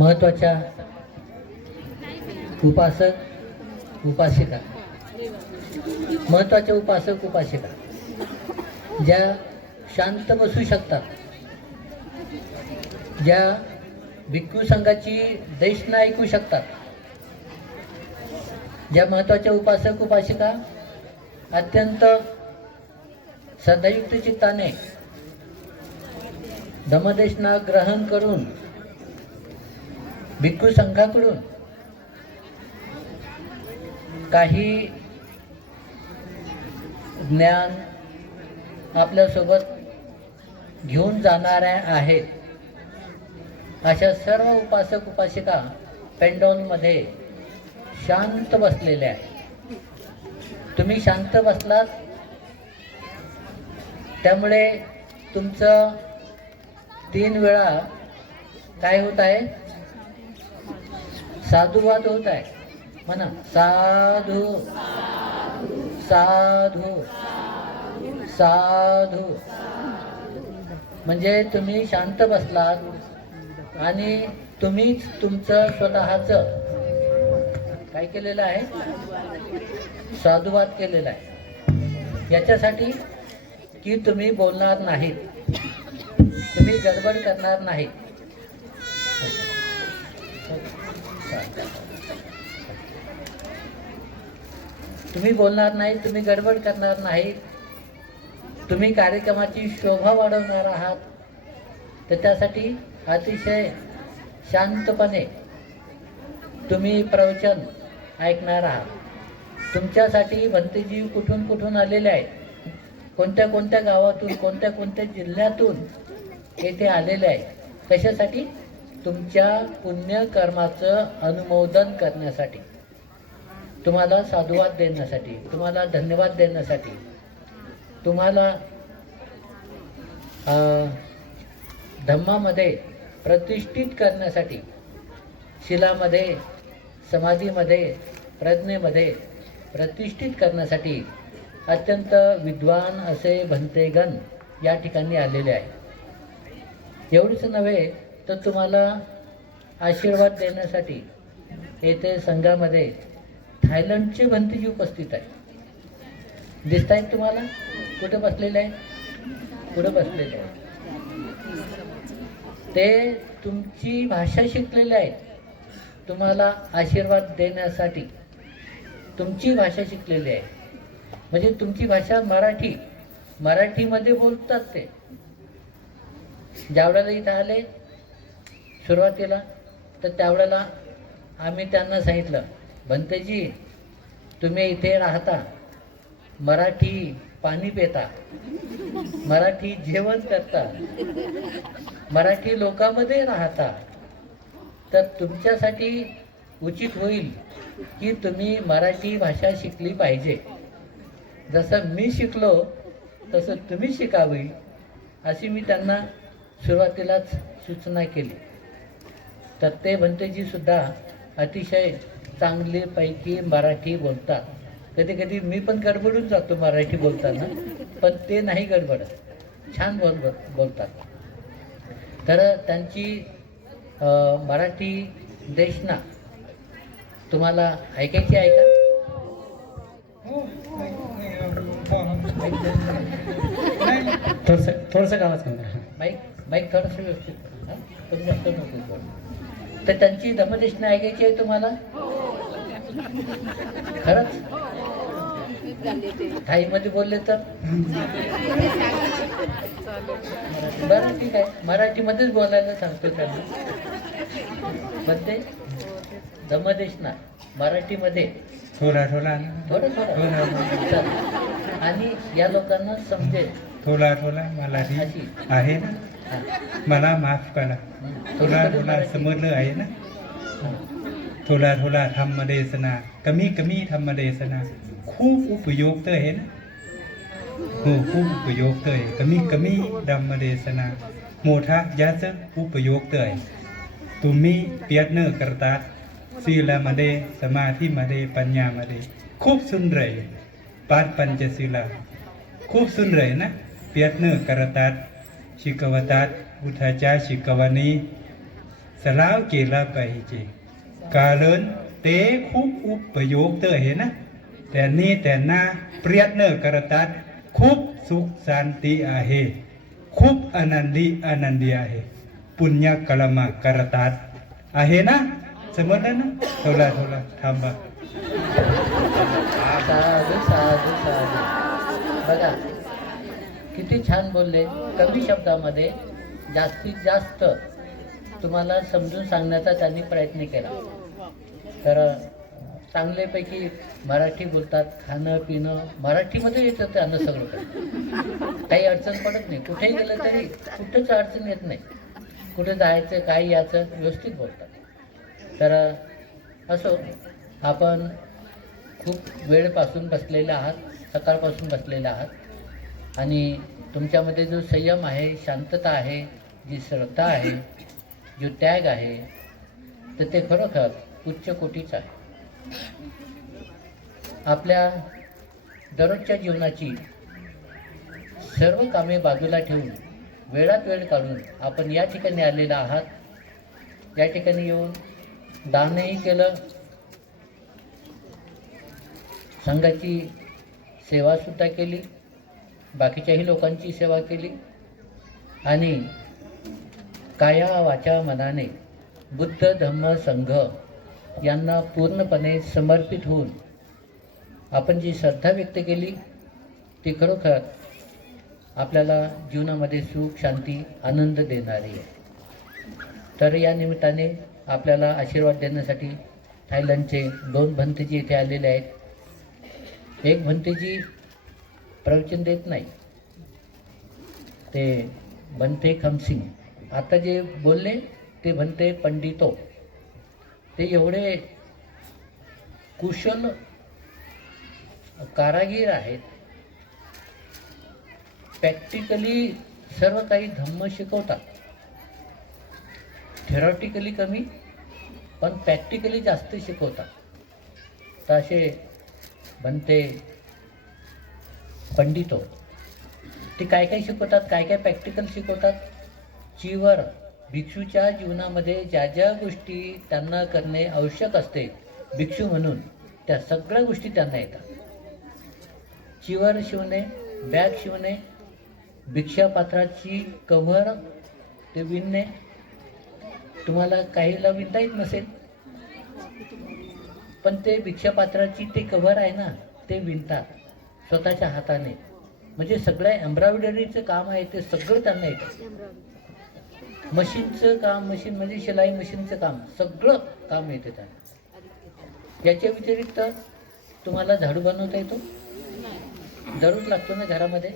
महत्त्वाच्या उपासक उपासिका, महत्त्वाच्या उपासक उपासिका ज्या शांत बसू शकतात, ज्या भिक्खू संघाची देशना ऐकू शकतात, ज्या महत्त्वाच्या उपासक उपासिका अत्यंत सदायुक्त चित्ताने धम्मदेशना ग्रहण करून भिक्खू संघाकडून काही ज्ञान आपल्यासोबत घेऊन जाणाऱ्या आहेत, अशा सर्व उपासक उपासिका पेंडॉलमध्ये शांत बसलेल्या आहेत. तुम्ही शांत बसलात त्यामुळे तुमचं 3 वेळा काय होत आहे? साधुवाद होत आहे. म्हणा, साधू साधू साधू. म्हणजे तुम्ही शांत बसलात आणि तुम्हीच तुमचं स्वतःचं काय केलेलं आहे? साधुवाद केलेला आहे. याच्यासाठी की तुम्ही बोलणार नाहीत, तुम्ही गडबड करणार नाहीत. तुम्ही बोलणार नाही, तुम्ही गडबड करणार नाही, तुम्ही कार्यक्रमाची शोभा वाढवणार आहात. तर त्यासाठी अतिशय शांतपणे तुम्ही प्रवचन ऐकणार आहात. तुमच्यासाठी भंतेजी कुठून कुठून आलेले आहेत, कोणत्या कोणत्या गावातून, कोणत्या कोणत्या जिल्ह्यातून येथे आलेले आहेत. कशासाठी? तुमच्या पुण्यकर्माचं अनुमोदन करण्यासाठी, तुम्हाला साधुवाद देण्यासाठी, तुम्हाला धन्यवाद देण्यासाठी, तुम्हाला धम्मामध्ये प्रतिष्ठित करण्यासाठी, शिलामध्ये, समाधीमध्ये, प्रज्ञेमध्ये प्रतिष्ठित करण्यासाठी अत्यंत विद्वान असे भंतेगण या ठिकाणी आलेले आहे. एवढंच नव्हे तर तुम्हाला आशीर्वाद देण्यासाठी येथे संघामध्ये थायलंडचे भंतेजी उपस्थित आहेत. दिसत आहेत तुम्हाला? कुठे बसलेले आहेत? कुठे बसलेले आहेत? ते तुमची भाषा शिकलेले आहेत. तुम्हाला आशीर्वाद देण्यासाठी तुमची भाषा शिकलेली आहे. म्हणजे तुमची भाषा मराठी, मराठीमध्ये बोलतात ते. ज्यावेळेला इथं आले सुरुवातीला, तर त्यावेळेला आम्ही त्यांना सांगितलं, भंतेजी तुम्ही इथे राहता, मराठी पाणी पिता, मराठी जेवण करता, मराठी लोकांमध्ये राहता, तर तुमच्यासाठी उचित होईल की तुम्ही मराठी भाषा शिकली पाहिजे. जसं मी शिकलो तसं तुम्ही शिकावी, अशी मी त्यांना सुरुवातीलाच सूचना केली. तर ते भंतेजी सुद्धा अतिशय चांगलीपैकी मराठी बोलतात. कधी कधी मी पण गडबडून जातो मराठी बोलताना, पण ते नाही गडबडत, छान बोलतात. तर त्यांची मराठी देशना तुम्हाला ऐकायची आहे का? थोडंसं आवाज कमी करा. माईक थोडंसं व्यवस्थित करा. तुम्ही जास्त नको बोलू. तर त्यांची धम्मदेशना ऐकायची आहे तुम्हाला? खरंच? थाईमध्ये बोलले तर बरं, ठीक आहे, मराठीमध्येच बोलायला सांगतो त्यांना. मध्ये धम्मदेशना मराठीमध्ये थोडा थोडा थोडं थोडं आणि या लोकांना समजेल. थोडा थोडा मराठी आहे ना, मला माफ करा. थोडा थोडा समजलं आहे ना. थोडा थोडा धम्मदेशना, कमी कमी धम्मदेशना खूप उपयुक्त आहे ना. हो, खूप उपयुक्त आहे. कमी कमी धम्मदेशना मोठा जास्त उपयुक्त आहे. तुम्ही प्रयत्न करता शीलामध्ये, समाधीमध्ये, पंजामध्ये खूप सुंदर आहे. 5 पंचशीला खूप सुंदर आहे ना. प्रयत्न करतात, शिकवतात, बुद्धाच्या शिकवणी सराव केला पाहिजे, कारण ते खूप उपयुक्त आहे ना. त्यांना प्रयत्न करतात, खूप सुख शांती आहे, खूप आनंदी आहे, पुण्य कलमा करतात आहे ना. समजलं ना. थोडा थांबा. साधू साधू साधू. बघा किती छान बोलले. कमी शब्दामध्ये जास्तीत जास्त तुम्हाला समजून सांगण्याचा त्यांनी प्रयत्न केला. तर चांगल्यापैकी मराठी बोलतात. खाणं पिणं मराठीमध्ये येतं त्यांना सगळं काही अडचण पडत नाही. कुठेही गेलं तरी कुठेच अडचण येत नाही. कुठे जायचं काय याचं व्यवस्थित बोलतात. तर असो, आपण खूप वेळपासून बसलेले आहात, सकाळपासून बसलेले आहात आणि तुमच्यामध्ये जो संयम आहे, शांतता आहे, जी श्रद्धा आहे, जो त्याग आहे, तर ते खरोखर उच्च कोटीचं आहे. आपल्या दररोजच्या जीवनाची सर्व कामे बाजूला ठेवून वेळात वेळ काढून आपण या ठिकाणी आलेला आहात. या ठिकाणी येऊन दानही केलं, संघाची सेवासुद्धा केली, बाकीच्याही लोकांची सेवा केली आणि काया वाचा मनाने बुद्ध धम्म संघ यांना पूर्णपणे समर्पित होऊन आपण जी श्रद्धा व्यक्त केली ती खरोखर आपल्याला जीवनामध्ये सुख शांती आनंद देणारी आहे. तर या निमित्ताने आपल्याला आशीर्वाद देण्यासाठी थायलंडचे 2 भंतेजी इथे आलेले आहेत. एक भंतेजी प्रवचन देत नाही, ते भंते खमसिंग. आता जे बोलले ते भंते पंडितो. ते एवढे कुशल कारागीर आहेत. प्रॅक्टिकली सर्व काही धम्म शिकवतात. थेरॉटिकली कमी पण प्रॅक्टिकली जास्त शिकवतात. तर असे बनते पंडितो ते काय काय शिकवतात, काय काय प्रॅक्टिकल शिकवतात. चीवर भिक्षूच्या जीवनामध्ये ज्या ज्या गोष्टी त्यांना करणे आवश्यक असते भिक्षू म्हणून, त्या सगळ्या गोष्टी त्यांना येतात. चिवर शिवणे, बॅग शिवणे, भिक्षापात्राची कव्हर ते विणणे. तुम्हाला काहीला विणता येत नसेल पण ते भिक्षापात्राची ते कव्हर आहे ना ते विणतात स्वतःच्या हाताने. म्हणजे सगळ्या एम्ब्रॉयडरीचं काम आहे ते सगळं त्यांना येतं. मशीनचं काम, मशीन म्हणजे शिलाई मशीनचं काम, सगळं काम येते त्यांना. याच्या व्यतिरिक्त तुम्हाला झाडू बनवता येतो, दररोज लागतो ना घरामध्ये,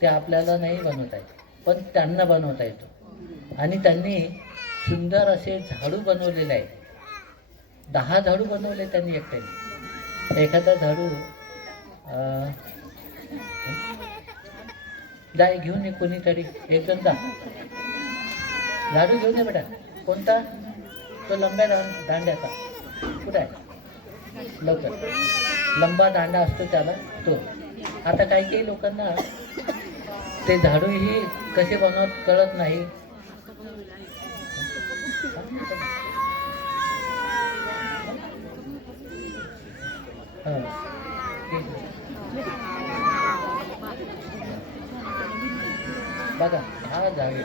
ते आपल्याला नाही बनवता येत पण त्यांना बनवता येतो. आणि त्यांनी सुंदर असे झाडू बनवलेले आहेत. 10 झाडू बनवले त्यांनी एकट्याने. एखादा झाडू जाय घेऊन ये, कोणीतरी एक जण जा, झाडू घेऊन ये बेटा. कोणता? तो लंब्या दांड्याचा. कुठे आहे? लवकर. लंबा दांडा असतो त्याला तो. आता काही काही लोकांना ते झाडूही कसे बनवत कळत नाही. बघा हा झाडू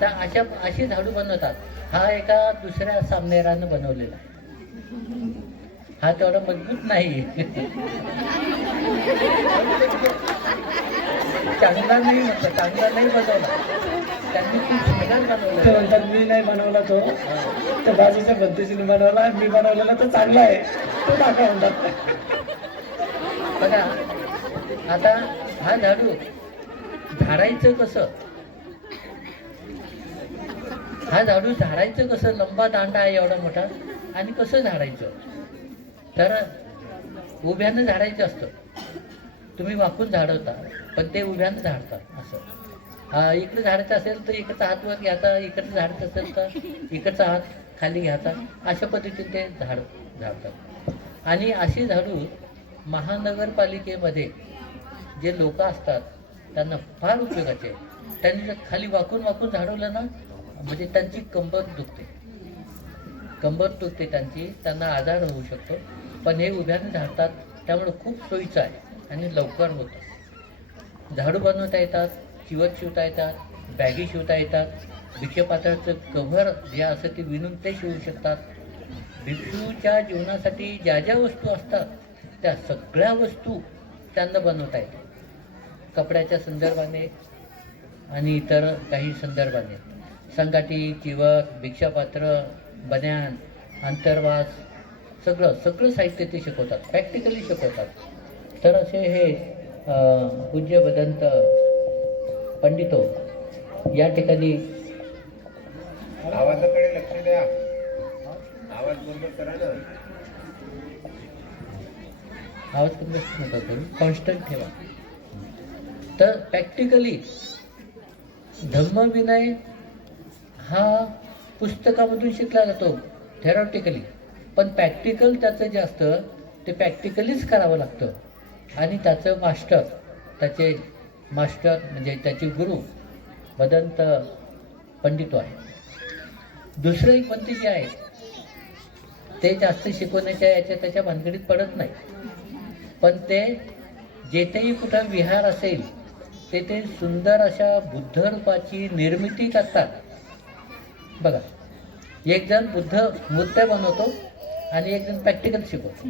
तर अशी झाडू बनवतात. हा एका दुसऱ्या सामनेरानं बनवलेला आहे. हा तेवढा मजबूत नाही, चांगला नाही होता, चांगला नाही बनवला त्यांनी. खूप सुंदर बनवलं. मी नाही बनवला तो, त्या बाजूच्या भंतेजीने बनवला. मी बनवलेला तो चांगला आहे, तो टाका म्हणतात. बघा आता हा झाडू झाडायचं कसं, हा झाडू झाडायचं कसं. लंबा दांडा आहे एवढा मोठा आणि कसं झाडायचं. तर उभ्यानं झाडायचं असतं. तुम्ही वाकून झाडवता पण ते उभ्यानं झाडतात असं. इकडं झाडायचं असेल तर इकडचा हात वर घ्यायचा, इकडचं झाडायचं असेल तर इकडचा हात खाली घ्यायचा. अशा पद्धतीने ते झाडतात. आणि असे झाडू महानगरपालिकेमध्ये जे लोक असतात त्यांना फार उपयोगाचे आहे. त्यांनी जर खाली वाकून वाकून झाडवलं ना, म्हणजे त्यांची कंबर दुखते त्यांची, त्यांना आजार होऊ शकतो. पण हे उभ्याने झाडतात त्यामुळे खूप सोयीचं आहे आणि लवकर होतं. झाडू बनवता येतात, चिवत शिवता येतात, बॅगी शिवता येतात, भिक्षेपात्राचं कव्हर जे असं ते विणून ते शिवू शकतात. भिक्षूच्या जीवनासाठी ज्या ज्या वस्तू असतात त्या सगळ्या वस्तू त्यांना बनवता येतात, कपड्याच्या संदर्भाने आणि इतर काही संदर्भाने. संगाटी, चिवत, भिक्षापात्र, बन्यान, अंतर्वास सगळं साहित्य ते शिकवतात, प्रॅक्टिकली शिकवतात. तर असे हे पूज्य भदंत पंडितो या ठिकाणी आवाजाकडे लक्ष द्या. आवाज बरोबर करा ना. आवाज कमी नका करू, कॉन्स्टंट ठेवा. तर प्रॅक्टिकली धम्मविनय हा पुस्तकामधून शिकला जातो थेरॉटिकली, पण प्रॅक्टिकल त्याचं जे असतं ते प्रॅक्टिकलीच करावं लागतं. आणि त्याचं त्याचे मास्टर म्हणजे त्याचे गुरु भदंत पंडितो आहे. दुसरं एक पंडित जे आहे ते जास्त शिकवण्याच्या त्याच्या भानगडीत पडत नाही, पण ते जेथेही कुठं विहार असेल तेथे सुंदर अशा बुद्ध रूपाची निर्मिती करतात. बघा, एक जण बुद्ध मूर्त्या बनवतो आणि एक जण प्रॅक्टिकल शिकवतो.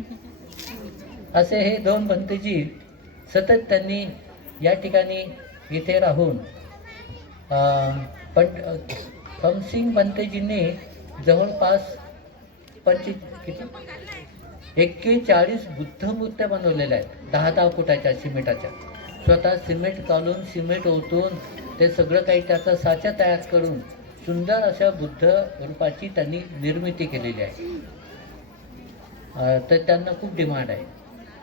असे हे दोन भंतेजी सतत त्यांनी या ठिकाणी इथे राहून पण कमसिंग भंतेजींनी जवळपास 41 बुद्ध मूर्त्या बनवलेल्या आहेत, 10-10 फुटाच्या सिमेंटाच्या. स्वतः सिमेंट काढून सिमेंट ओतून ते सगळं काही त्याचा साचा तयार करून सुंदर अशा बुद्ध रूपाची त्यांनी निर्मिती केलेली आहे. तर त्यांना खूप डिमांड आहे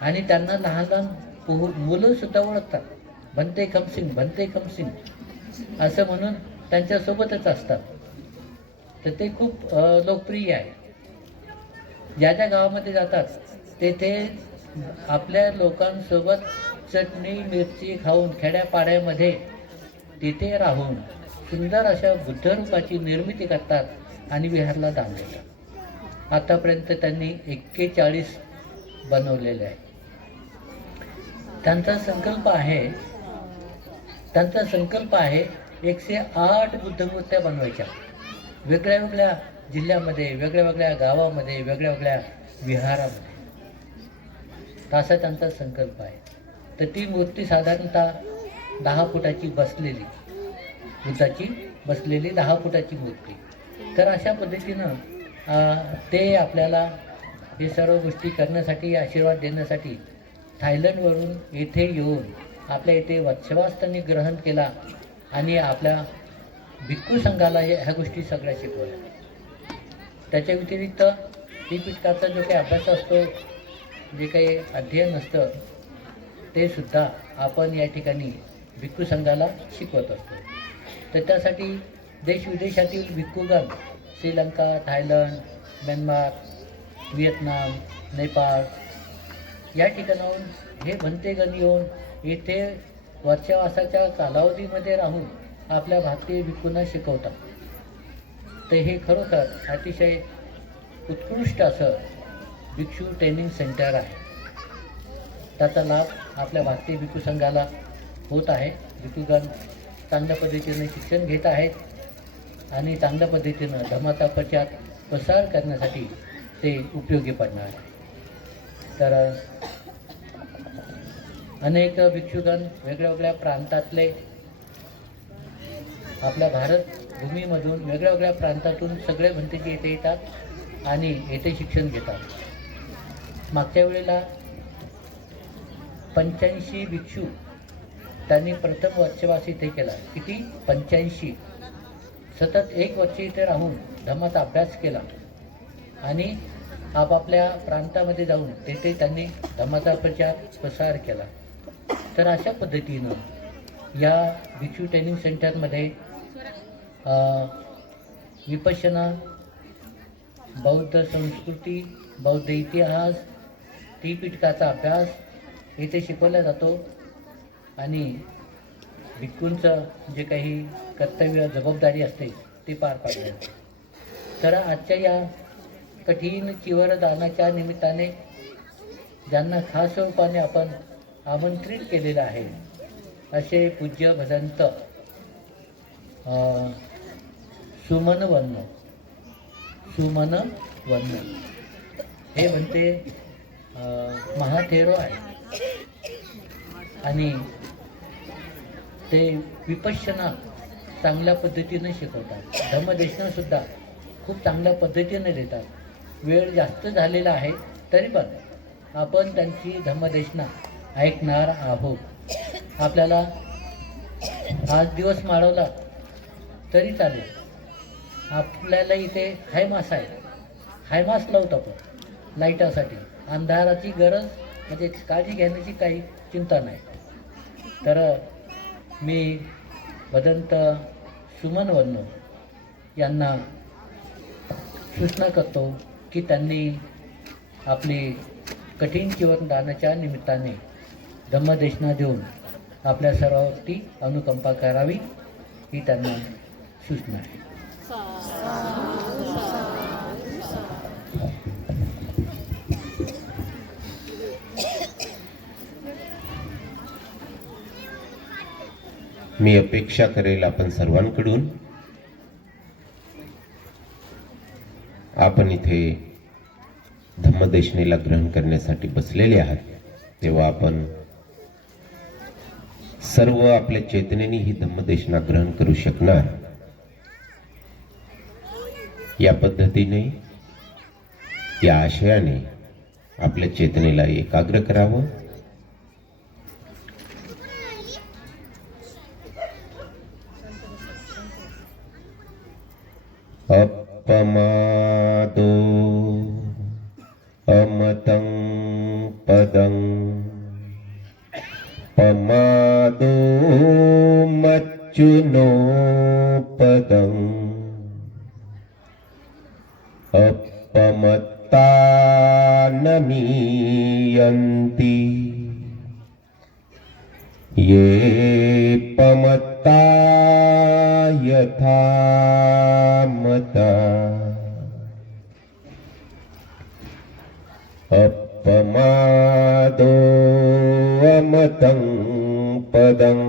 आणि त्यांना लहान लहान मुलं सुद्धा ओळखतात. भंते खमसिंग असं म्हणून त्यांच्यासोबतच असतात. तर ते खूप लोकप्रिय आहे. ज्या ज्या गावामध्ये जातात तेथे आपल्या लोकांसोबत चटणी मिरची खाऊन खेड्यापाड्यामध्ये तिथे राहून सुंदर अशा बुद्ध रूपाची निर्मिती करतात आणि विहारला दान देतात. आतापर्यंत त्यांनी 41 बनवलेले आहे. त्यांचा संकल्प आहे 108 बुद्धमूर्त्या बनवायच्या, वेगळ्या वेगळ्या जिल्ह्यामध्ये, वेगळ्या वेगळ्या गावामध्ये, वेगळ्या वेगळ्या विहारामध्ये. असा त्यांचा संकल्प आहे. तर ती मूर्ती साधारणतः 10 फुटाची बसलेली, बुद्धाची बसलेली 10 फुटाची मूर्ती. तर अशा पद्धतीनं ते आपल्याला हे सर्व गोष्टी करण्यासाठी, आशीर्वाद देण्यासाठी थायलंडवरून येथे येऊन आपल्या इथे वत्सवास त्यांनी ग्रहण केला आणि आपल्या भिक्खू संघाला ह्या गोष्टी सगळ्या शिकवल्या. त्याच्या व्यतिरिक्त त्रिपिटकाचा जो काही अभ्यास असतो, जे काही अध्ययन असतं ते सुद्धा आपण या ठिकाणी भिक्खू संघाला शिकवत असतो. तर त्यासाठी देशविदेशातील भिक्खूगण Sri Lanka, Thailand, Myanmar, Vietnam, Nepal या ठिकाणाहून हे भंतेगण येऊन येथे वर्षावासाच्या कालावधीमध्ये राहून आपल्या भारतीय भिक्खूंना शिकवतात. तर हे खरोखर अतिशय उत्कृष्ट असं भिक्षू ट्रेनिंग सेंटर आहे. त्याचा लाभ आपल्या भारतीय भिक्खू संघाला होत आहे. भिक्खूगण चांगल्या पद्धतीने शिक्षण घेत आहेत आणि चांगल्या पद्धतीनं धर्माचा प्रसार करण्यासाठी ते उपयोगी पडणार आहे. तर अनेक भिक्षुगण वेगळ्या वेगळ्या प्रांतातले आपल्या भारत भूमीमधून वेगळ्या वेगळ्या प्रांतातून सगळे भंतेजी येथे येतात आणि येथे शिक्षण घेतात. मागच्या वेळेला 85 भिक्षू त्यांनी प्रथम वर्षवास इथे केला. किती? 85. सतत 1 वर्ष इथे राहून धर्माचा अभ्यास केला आणि आपापल्या प्रांतामध्ये जाऊन तेथे त्यांनी धर्माचा प्रसार केला. तर अशा पद्धतीनं या भिक्षू ट्रेनिंग सेंटरमध्ये विपश्यना, बौद्ध संस्कृती, बौद्ध इतिहास, त्रिपिटकाचा अभ्यास, इथे शिकवला जातो आणि भिक्खूंचं जे काही कर्तव्य जबाबदारी असते ते पार पाडले जाते. तर आजच्या या कठीण चिवरदानाच्या निमित्ताने ज्यांना खास स्वरूपाने आपण आमंत्रित केलेलं आहे असे पूज्य भदंत सुमन वर्ण हे म्हणते महाथेरो आहे आणि ते विपश्यना चांगल्या पद्धतीने शिकवतात. धम्मदेशनासुद्धा खूप चांगल्या पद्धतीने देतात. वेळ जास्त झालेला आहे तरी पण आपण त्यांची धम्मदेशना ऐकणार आहोत. आपल्याला आज दिवस माळवला तरी चालेल. आपल्याला इथे हायमास आहे, हायमास लावतो आपण लाईटासाठी. अंधाराची गरज म्हणजे काळजी घेण्याची काही चिंता नाही. तर मी भदंत सुमन वर्ण यांना सूचना करतो की त्यांनी आपली कठीण जीवनदानाच्या निमित्ताने धम्मदेशना देऊन आपल्या सर्वांवरती अनुकंपा करावी ही त्यांना सूचना आहे. मी अपेक्षा करेल आपण सर्वांकडून आपण इथे धम्मदेशनेला ग्रहण करण्यासाठी बसलेले आहात तेव्हा आपण सर्व आपल्या चेतनेने ही धम्मदेशना ग्रहण करू शकणार या पद्धतीने या आशयाने आपल्या चेतनेला एकाग्र करावं. अपमादो अमतं पदं पमादो मच्चुनो पदं अपमत्ता नमीयन्ति ये पमत्ता यथा मता अपमादो अमतं पदं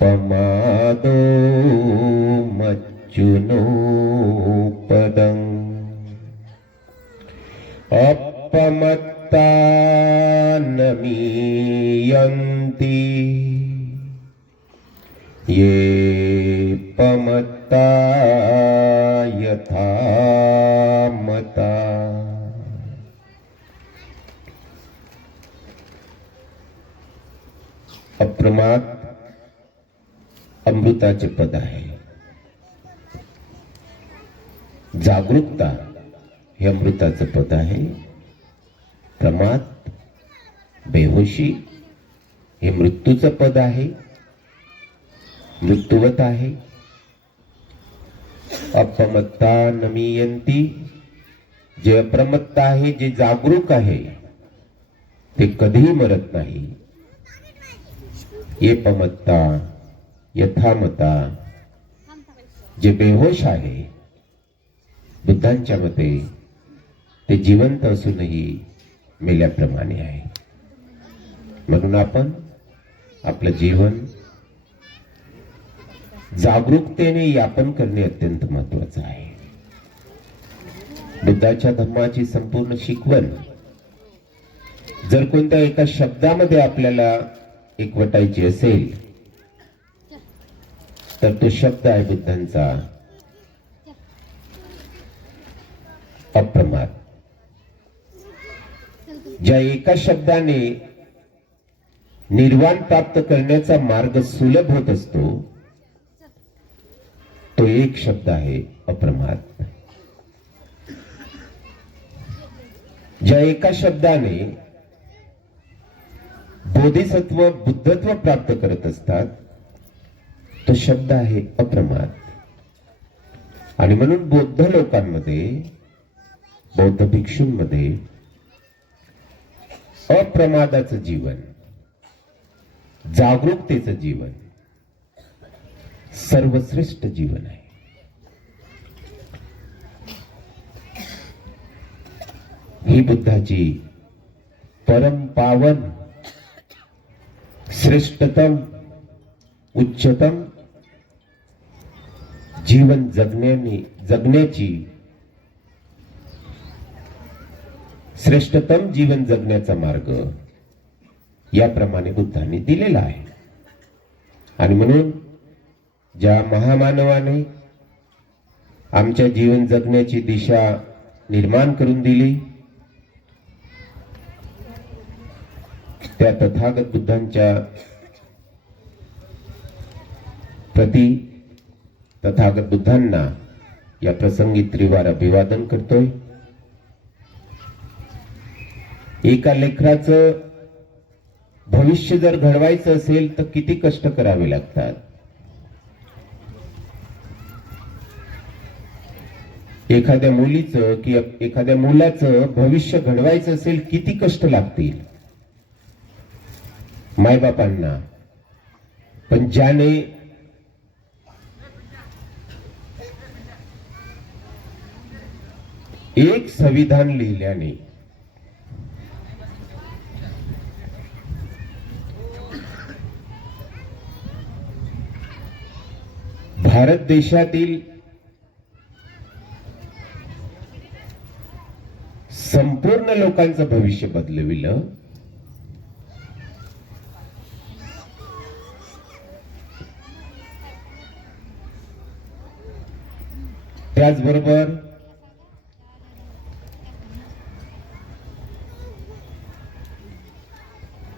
पमादो मच्चुनो पदं अपमत्ता नमीयन्ति ये पमत्ता यथा मता. अप्रमाद अमृताचे पद आहे. जागरूकता हे अमृताचं पद आहे. प्रमाद बेहोशी हे मृत्यूचं पद आहे, मृत्यूवत आहे. अपमत्ता नमीयंती जे अप्रमत्त आहे, जे जागरूक आहे ते कधीही मरत नाही. ये पमत्ता यथामता जे बेहोश आहे बुद्धांच्या मते ते जिवंत असूनही मेल्याप्रमाणे आहे. म्हणून आपण आपलं जीवन जागरूकतेने यापन करणे अत्यंत महत्वाचं आहे. बुद्धाच्या धम्माची संपूर्ण शिकवण जर कोणत्या एका शब्दामध्ये आपल्याला एकवटायची असेल तर तो शब्द आहे बुद्धांचा अप्रमाद. ज्या एका शब्दाने निर्वाण प्राप्त करण्याचा मार्ग सुलभ होत असतो तो एक शब्द आहे अप्रमाद. ज्या एका शब्दाने बोधिसत्व बुद्धत्व प्राप्त करत असतात तो शब्द आहे अप्रमाद. आणि म्हणून बौद्ध लोकांमध्ये बौद्ध भिक्षूंमध्ये अप्रमादाचं जीवन, जागरूकतेचं जीवन सर्वश्रेष्ठ जीवन आहे. ही बुद्धाची परम पावन श्रेष्ठतम उच्चतम जीवन जगण्याची श्रेष्ठतम जीवन जगण्याचा मार्ग याप्रमाणे बुद्धांनी दिलेला आहे. आणि म्हणून ज्या महामानवाने आमच्या जीवन जगण्याची दिशा निर्माण करून दिली, त्या तथागत बुद्धांच्या प्रति तथागत बुद्धांना या प्रसंगी त्रिवार अभिवादन करतोय. एका लेकराचं भविष्य जर घडवायचं असेल तर किती कष्ट करावे लागतात. एखाद्या मुलीचं की एखाद्या मुलाचं भविष्य घडवायचं असेल किती कष्ट लागतील मायबापांना. पण ज्याने एक संविधान लिहिल्याने भारत देशातील संपूर्ण लोकांचं भविष्य बदलविलं, त्याचबरोबर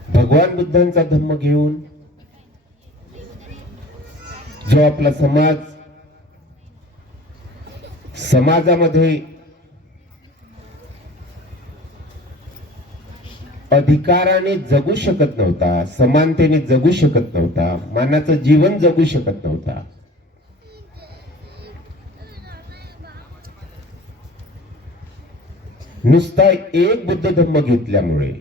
भगवान बुद्धांचा धम्म घेऊन जो आपला समाजामध्ये अधिकाराने जगू शकत नव्हता, समानतेने जगू शकत नव्हता, मानाचं जीवन जगू शकत नव्हता, नुसता एक बुद्ध धम्म घेतल्यामुळे,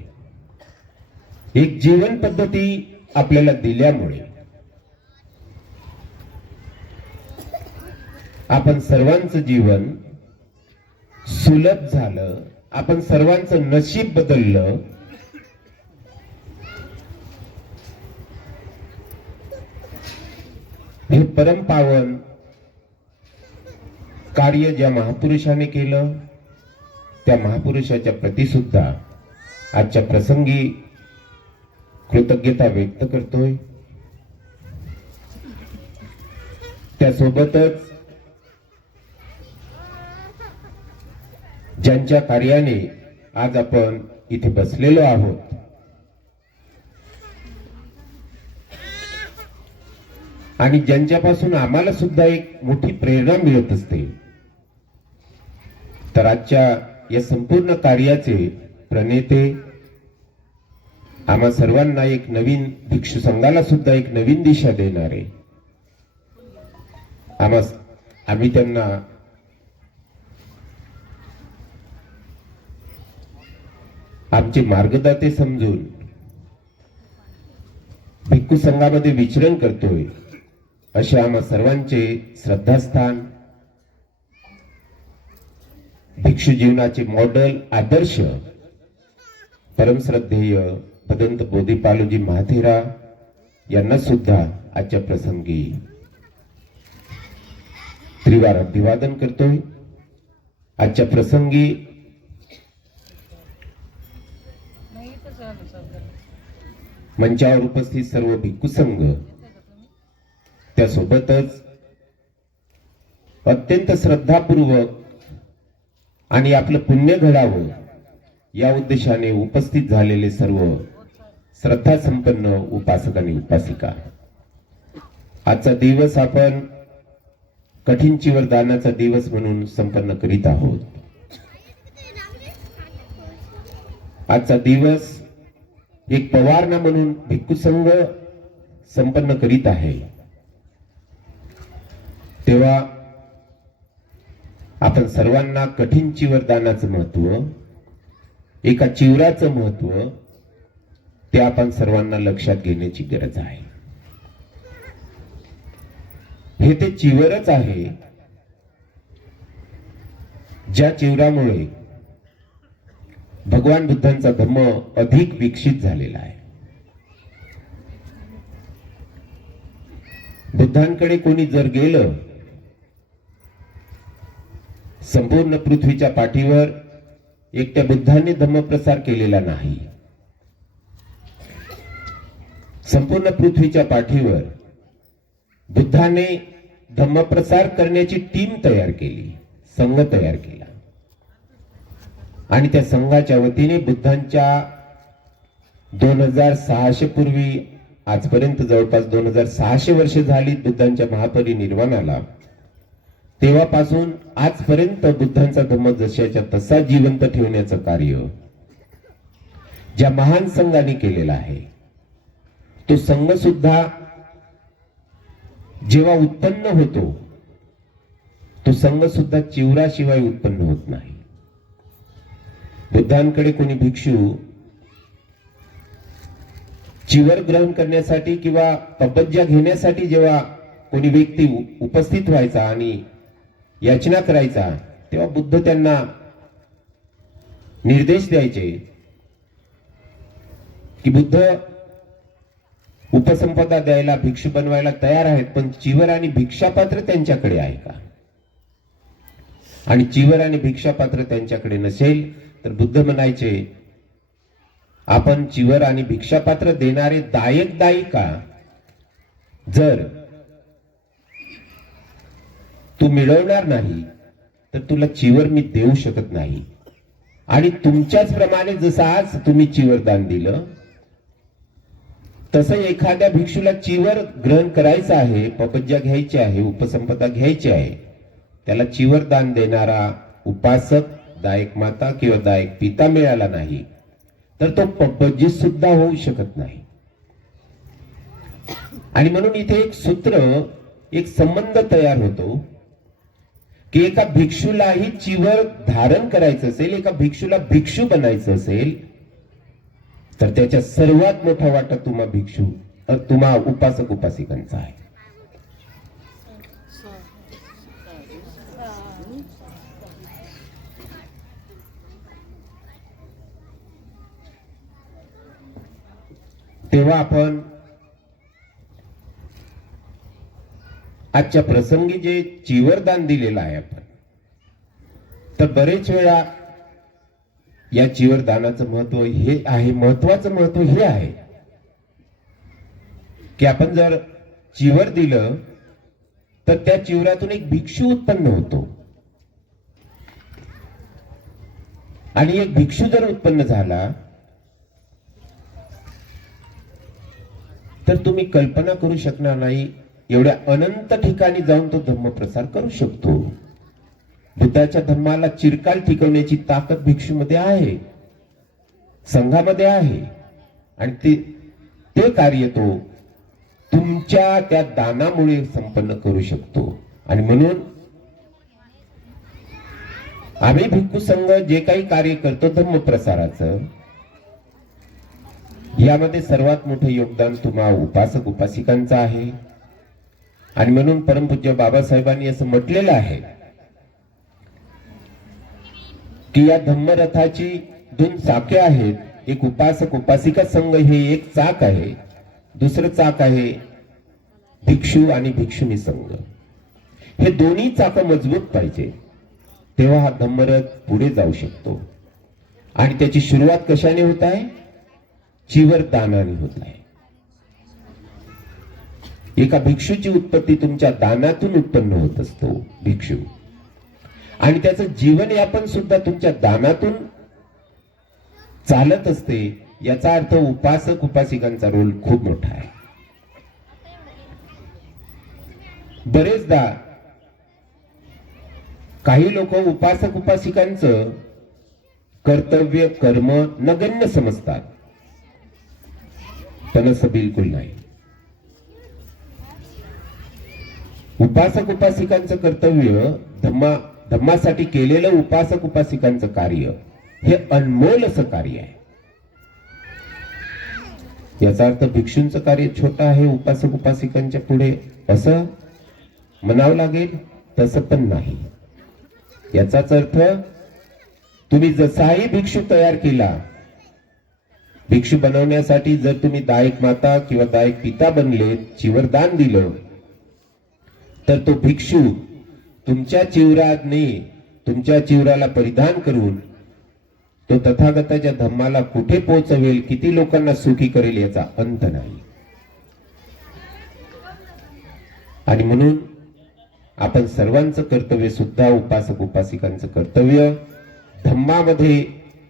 एक जीवन पद्धती आपल्याला दिल्यामुळे आपण सर्वांचं जीवन सुलभ झालं, आपण सर्वांचं नशीब बदललं. हे परम पावन कार्य ज्या महापुरुषाने केलं त्या महापुरुषाच्या प्रती सुद्धा आजच्या प्रसंगी कृतज्ञता व्यक्त करतोय. त्यासोबतच ज्यांच्या कार्याने आज आपण इथे बसलेलो आहोत, आणि ज्यांच्यापासून आम्हाला सुद्धा एक मोठी प्रेरणा मिळत असते, तर आजच्या या संपूर्ण कार्याचे प्रणेते, आम्हा सर्वांना एक नवीन भिक्षू संघाला सुद्धा एक नवीन दिशा देणारे, आम्ही त्यांना आमचे मार्गदाते समजून भिक्खू संघामध्ये विचरण करतोय, असे आम्हा सर्वांचे श्रद्धास्थान, भिक्षू जीवनाचे मॉडेल, आदर्श परमश्रद्धेय भदंत बोधिपालूजी महाथेरा यांना सुद्धा आजच्या प्रसंगी त्रिवार अभिवादन करतोय. आजच्या प्रसंगी मंचावर उपस्थित सर्व भिक्खू संघ, त्यासोबतच अत्यंत श्रद्धापूर्वक आणि आपलं पुण्य घडावं या उद्देशाने उपस्थित झालेले सर्व श्रद्धा संपन्न उपासक आणि उपासिका, आजचा दिवस आपण कठीण चिवर दानाचा दिवस म्हणून संपन्न करीत आहोत. आजचा दिवस एक पवारणा म्हणून भिक्खू संघ संपन्न करीत आहे. तेव्हा आपण सर्वांना कठीण चिवर दानाचं महत्व, एका चिवराचं महत्व ते आपण सर्वांना लक्षात घेण्याची गरज आहे. हे ते चिवरच आहे ज्या चिवरामुळे भगवान बुद्धांचा धम्म अधिक विकसित झालेला आहे. बुद्धांकडे कोणी जर गेलं, संपूर्ण पृथ्वीच्या पाठीवर एकट्या बुद्धांनी धम्मप्रसार केलेला नाही. संपूर्ण पृथ्वीच्या पाठीवर बुद्धाने धम्मप्रसार करण्याची टीम तयार केली, संघ तयार केला आणि त्या संघाच्या वतीने बुद्धांच्या 2600 पूर्वी आजपर्यंत जवळपास 2600 वर्ष झाली बुद्धांच्या महापरिनिर्वाणाला. तेव्हापासून आजपर्यंत बुद्धांचा धम्म जशाच्या तसा जिवंत ठेवण्याचं कार्य ज्या महान संघाने केलेला आहे, तो संघ सुद्धा जेव्हा उत्पन्न होतो, तो संघ सुद्धा चिवराशिवाय उत्पन्न होत नाही. बुद्धांकडे कोणी भिक्षू चिवर ग्रहण करण्यासाठी किंवा तपज्जा घेण्यासाठी जेव्हा कोणी व्यक्ती उपस्थित व्हायचा आणि याचना करायचा, तेव्हा बुद्ध त्यांना निर्देश द्यायचे की बुद्ध उपसंपदा द्यायला, भिक्षू बनवायला तयार आहेत, पण चिवर आणि भिक्षापात्र त्यांच्याकडे आहे का? आणि चिवर आणि भिक्षापात्र त्यांच्याकडे नसेल तर बुद्ध म्हणायचे, आपण चिवर आणि भिक्षापात्र देणारे दायक दायी का? जर तू मिळवणार नाही तर तुला चिवर मी देऊ शकत नाही. आणि तुमच्याच प्रमाणे जसं आज तुम्ही चिवर दान दिलं, तसं एखाद्या भिक्षूला चिवर ग्रहण करायचं आहे, पपज्जा घ्यायची आहे, उपसंपदा घ्यायची आहे, त्याला चिवर दान देणारा उपासक, दायक माता किंवा दायक पिता मिळाला नाही तर तो पपज्जी सुद्धा होऊ शकत नाही. आणि म्हणून इथे एक सूत्र, एक संबंध तयार होतो की एका भिक्षूलाही चिवर धारण करायचं असेल, एका भिक्षूला भिक्षू बनायचं असेल तर त्याच्या सर्वात मोठा वाटा तुम्हा उपासक उपासिकांचा आहे. तेव्हा आपण आजच्या प्रसंगी जे चिवरदान दिलेलं आहे आपण, तर बरेच वेळा या चिवरदानाचं महत्व हे आहे, महत्वाचं महत्व हे आहे की आपण जर चिवर दिलं तर त्या चिवरातून एक भिक्षू उत्पन्न होतो. आणि एक भिक्षू जर उत्पन्न झाला तर तुम्ही कल्पना करू शकणार नाही एवढ्या अनंत ठिकाणी जाऊन तो धम्मप्रसार करू शकतो. बुद्धाच्या धर्माला चिरकाल टिकवण्याची ताकद भिक्षूमध्ये आहे, संघामध्ये आहे. आणि ते कार्य तो तुमच्या त्या दानामुळे संपन्न करू शकतो. आणि म्हणून आम्ही भिक्खू संघ जे काही कार्य करतो धम्मप्रसाराचं, यामध्ये सर्वात मोठं योगदान तुम्हा उपासक उपासिकांचं आहे. आणि म्हणून परमपूज्य बाबासाहेबांनी असं म्हटलेलं आहे की या धम्मरथाची 2 चाके आहेत. एक उपासक उपासिका संघ हे एक चाक आहे, दुसरं चाक आहे भिक्षू आणि भिक्षुणी संघ. हे दोन्ही चाक मजबूत पाहिजे, तेव्हा हा धम्मरथ पुढे जाऊ शकतो. आणि त्याची सुरुवात कशाने होत आहे? चिवर दानाने होत आहे. एका भिक्षूची उत्पत्ती तुमच्या दानातून उत्पन्न होत असतो भिक्षू, आणि त्याचं जीवन यापन सुद्धा तुमच्या दानातून चालत असते. याचा अर्थ उपासक उपासिकांचा रोल खूप मोठा आहे. बरेचदा काही लोक उपासक उपासिकांचं कर्तव्य कर्म नगण्य समजतात, पण असं बिलकुल नाही. उपासक उपासिकांचं कर्तव्य, धम्मासाठी केलेलं उपासक उपासिकांचं कार्य हे अनमोल असं कार्य आहे. याचा अर्थ भिक्षूंचं कार्य छोटं आहे उपासक उपासिकांच्या पुढे असं म्हणावं लागेल? तसं पण नाही. याचाच अर्थ तुम्ही जसाही भिक्षू तयार केला, भिक्षू बनवण्यासाठी जर तुम्ही दायक माता किंवा दायक पिता बनले, चिवरदान दिलं, तर तो भिक्षू तुमच्या चिवराने तुमच्या चिवराला परिधान करून तो तथागताच्या धम्माला कुठे पोहोचवेल, किती लोकांना सुखी करेल याचा अंत नाही. आणि म्हणून आपण सर्वांचं कर्तव्य सुद्धा उपासक उपासिकांचं कर्तव्य धम्मामध्ये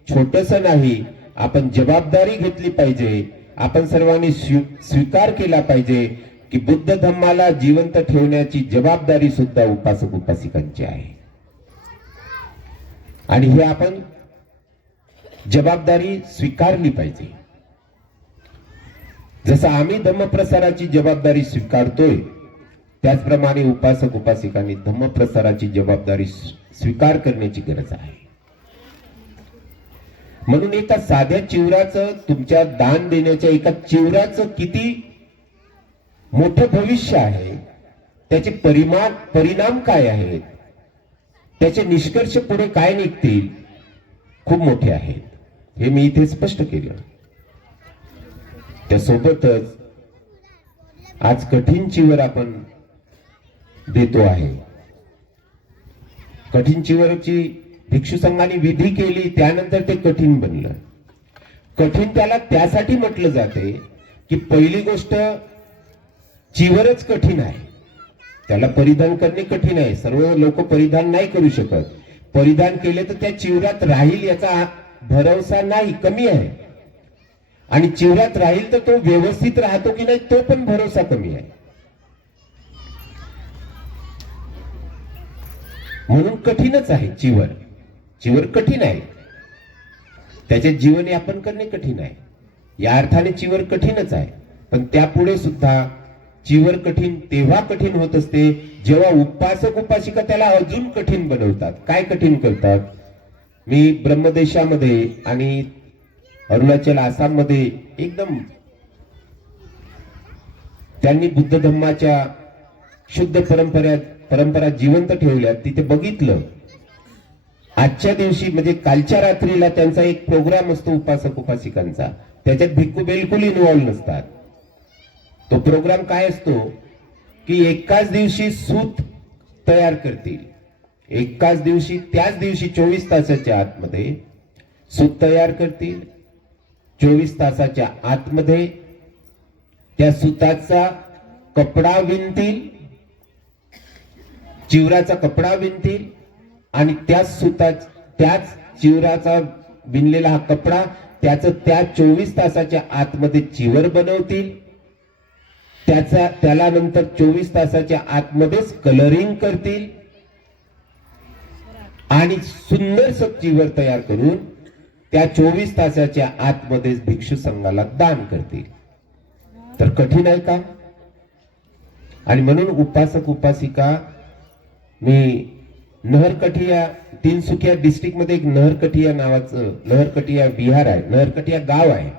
छोटस नाही, आपण जबाबदारी घेतली पाहिजे. आपण सर्वांनी स्वीकार केला पाहिजे की बुद्ध धम्माला जिवंत ठेवण्याची जबाबदारी सुद्धा उपासक उपासिकांची आहे. आणि हे आपण जबाबदारी स्वीकारली पाहिजे. जसं आम्ही धम्मप्रसाराची जबाबदारी स्वीकारतोय, त्याचप्रमाणे उपासक उपासिकांनी धम्मप्रसाराची जबाबदारी स्वीकार करण्याची गरज आहे. म्हणून एका साध्या चिवराचं, तुमच्या दान देण्याच्या एका चिवराचं किती मोठं भविष्य आहे, त्याचे परिणाम काय आहेत, त्याचे निष्कर्ष पुढे काय निघतील, खूप मोठे आहेत. हे मी इथे स्पष्ट केलं. त्यासोबतच आज कठीण चिवर आपण देतो आहे. कठीण चिवरची भिक्षू संघाने विधी केली, त्यानंतर ते कठीण बनलं. कठीण त्याला त्यासाठी म्हटलं जाते की पहिली गोष्ट चिवरच कठीण आहे, त्याला परिधान करणे कठीण आहे. सर्व लोक परिधान नाही करू शकत. परिधान केले तर त्या चिवरात राहील याचा भरवसा नाही, कमी आहे. आणि चिवरात राहील तर तो व्यवस्थित राहतो की नाही तो पण भरोसा कमी आहे. म्हणून कठीणच आहे चिवर. चिवर कठीण आहे, त्याचे जीवन यापन करणे कठीण आहे. या अर्थाने चिवर कठीणच आहे. पण त्यापुढे सुद्धा चिवर कठीण तेव्हा कठीण होत असते जेव्हा उपासक उपासिका त्याला अजून कठीण बनवतात. काय कठीण करतात? मी ब्रह्मदेशामध्ये आणि अरुणाचल आसाम मध्ये एकदम त्यांनी बुद्ध धम्माच्या शुद्ध परंपरा जिवंत ठेवल्या, तिथे बघितलं. आजच्या दिवशी म्हणजे कालच्या रात्रीला त्यांचा एक प्रोग्राम असतो उपासक उपासिकांचा, त्याच्यात भिक्खू बिलकुल इन्व्हॉल्व नसतात. तो प्रोग्राम काय असतो की एकाच दिवशी सूत तयार करतील, एकाच दिवशी त्याच दिवशी 24 तासाच्या आतमध्ये सूत तयार करतील. 24 तासाच्या आतमध्ये त्या सुताचा कपडा विणतील, चिवराचा कपडा विणतील आणि त्याच चिवराचा विणलेला हा कपडा त्या 24 तासाच्या आतमध्ये चिवर बनवतील. त्याला नंतर 24 तासाच्या आतमध्येच कलरिंग करतील आणि सुंदर चिवर तयार करून त्या 24 तासाच्या आतमध्येच भिक्षू संघाला दान करतील. तर कठीण आहे का? आणि म्हणून उपासक उपासिका, मी नहरकटिया तिनसुकिया डिस्ट्रिक्ट मध्ये एक नहरकटिया नावाचं नहरकटिया विहार आहे, नहरकटिया गाव आहे,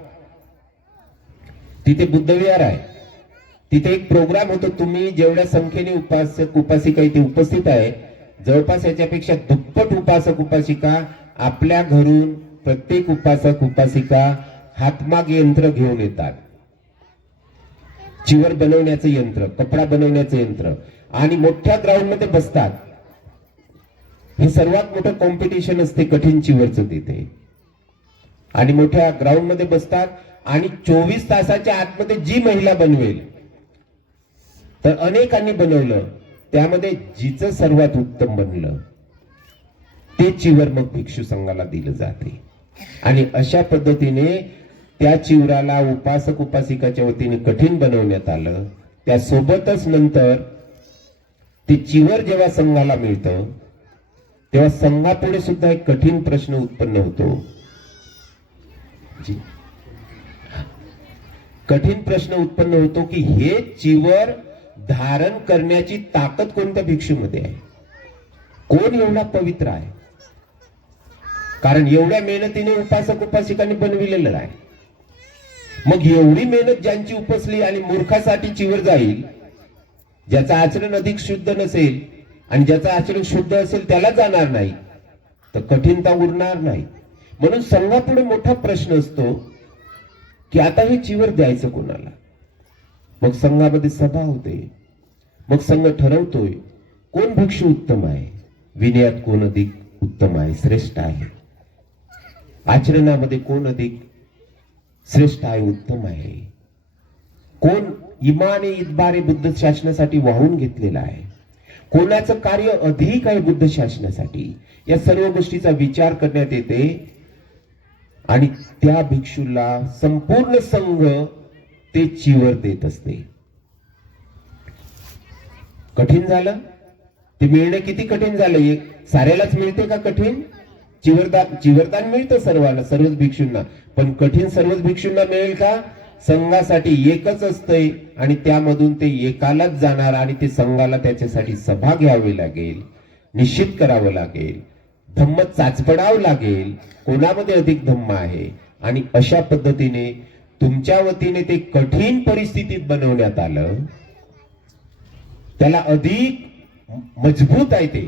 तिथे बुद्ध विहार आहे. तिथे एक प्रोग्राम होतो. तुम्ही जेवढ्या संख्येने उपासक उपासिका इथे उपस्थित आहे, जवळपास याच्यापेक्षा दुप्पट उपासक उपासिका आपल्या घरून प्रत्येक उपासक उपासिका हातमाग यंत्र घेऊन येतात. चिवर बनवण्याचं यंत्र, कपडा बनवण्याचं यंत्र, आणि मोठ्या ग्राउंड मध्ये बसतात. हे सर्वात मोठं कॉम्पिटिशन असते कठीण चिवरचं तिथे. आणि मोठ्या ग्राउंड मध्ये बसतात आणि 24 तासाच्या आतमध्ये जी महिला बनवेल, तर अनेकांनी बनवलं, त्यामध्ये जिचं सर्वात उत्तम बनलं ते चिवर मग भिक्षू संघाला दिलं जाते. आणि अशा पद्धतीने त्या चिवराला उपासक उपासिकाच्या वतीने कठीण बनवण्यात आलं. त्यासोबतच नंतर ते चिवर जेव्हा संघाला मिळतं तेव्हा संघापुढे सुद्धा एक कठीण प्रश्न उत्पन्न होतो. कठीण प्रश्न उत्पन्न होतो की हे चिवर धारण करण्याची ताकद कोणत्या भिक्षूमध्ये आहे? कोण एवढा पवित्र आहे? कारण एवढ्या मेहनतीने उपासक उपासिकांनी बनविलेलं आहे. मग एवढी मेहनत ज्यांची उपसली आणि मूर्खासाठी चिवर जाईल, ज्याचं आचरण अधिक शुद्ध नसेल आणि ज्याचं आचरण शुद्ध असेल त्याला जाणार नाही, तर कठीणता उरणार नाही. म्हणून संघापुढे मोठा प्रश्न असतो की आता हे चिवर द्यायचं कोणाला. मग संघामध्ये सभा होते, मग संघ ठरवतोय कोण भिक्षू उत्तम आहे, विनयात कोण अधिक उत्तम आहे, श्रेष्ठ आहे, आचरणामध्ये कोण अधिक श्रेष्ठ आहे, उत्तम आहे, कोण इमाने इतबारे बुद्ध शासनासाठी वाहून घेतलेला आहे, कोणाचं कार्य अधिक आहे बुद्ध शासनासाठी. या सर्व गोष्टीचा विचार करण्यात येते आणि त्या भिक्षूला संपूर्ण संघ ते चिवर देत असते. कठीण झालं ते मिळणं, किती कठीण झालं. एक साऱ्यालाच मिळते का कठीण? चिवरदान मिळतं सर्वांना, सर्वच भिक्षूंना, पण कठीण सर्वच भिक्षूंना मिळेल का? संघासाठी एकच असतंय आणि त्यामधून ते एकालाच जाणार आणि ते संघाला त्याच्यासाठी सभा घ्यावी लागेल, निश्चित करावं लागेल, धम्म चाचपडावं लागेल, कोणामध्ये अधिक धम्म आहे. आणि अशा पद्धतीने तुमच्या वतीने ते कठीण परिस्थितीत बनवण्यात आलं. त्याला अधिक मजबूत आहे, ते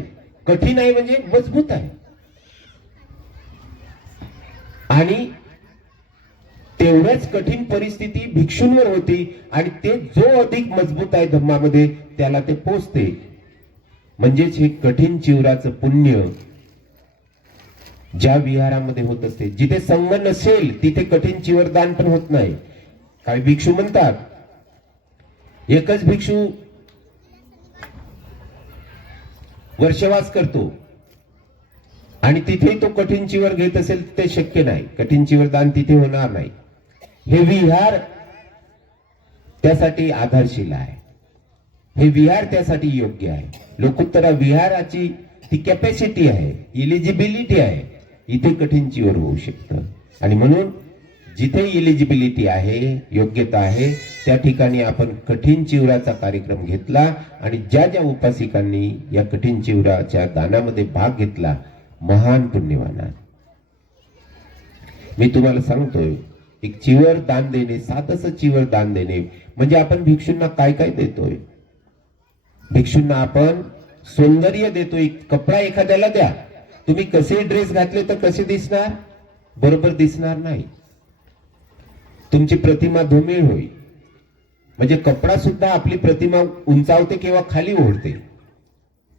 कठीण आहे म्हणजे मजबूत आहे. आणि तेवढ्याच कठीण परिस्थिती भिक्षूंवर होती आणि ते जो अधिक मजबूत आहे धम्मामध्ये त्याला ते पोचते. म्हणजेच हे कठीण चिवराचं पुण्य ज्या विहारामध्ये होत असते, जिथे संघ नसेल तिथे कठीण चिवरदान पण होत नाही. काही भिक्षू म्हणतात एकच भिक्षू वर्षवास करतो आणि तिथे तो कठीण चिवर घेत असेल ते शक्य नाही, कठीण चिवरदान तिथे होणार नाही. हे विहार त्यासाठी आधारशील आहे, हे विहार त्यासाठी योग्य आहे. लोकोत्तरा विहाराची ती कॅपॅसिटी आहे, इलिजिबिलिटी आहे, इथे कठीण चिवर होऊ शकतं. आणि म्हणून जिथे इलिजिबिलिटी आहे, योग्यता आहे, त्या ठिकाणी आपण कठीण चिवराचा कार्यक्रम घेतला आणि ज्या ज्या उपासिकांनी या कठीण चिवराच्या दानामध्ये भाग घेतला, महान पुण्यवाना. मी तुम्हाला सांगतोय, एक चिवर दान देणे, साधंसं चिवर दान देणे म्हणजे आपण भिक्षूंना काय काय देतोय. भिक्षूंना आपण सौंदर्य देतोय. कपडा एखाद्याला द्या, तुम्ही कसे ड्रेस घातले तर कसे दिसणार? बरोबर दिसणार नाही. तुमची प्रतिमा धूमिळ होईल. म्हणजे कपडा सुद्धा आपली प्रतिमा उंचावते किंवा खाली ओढते.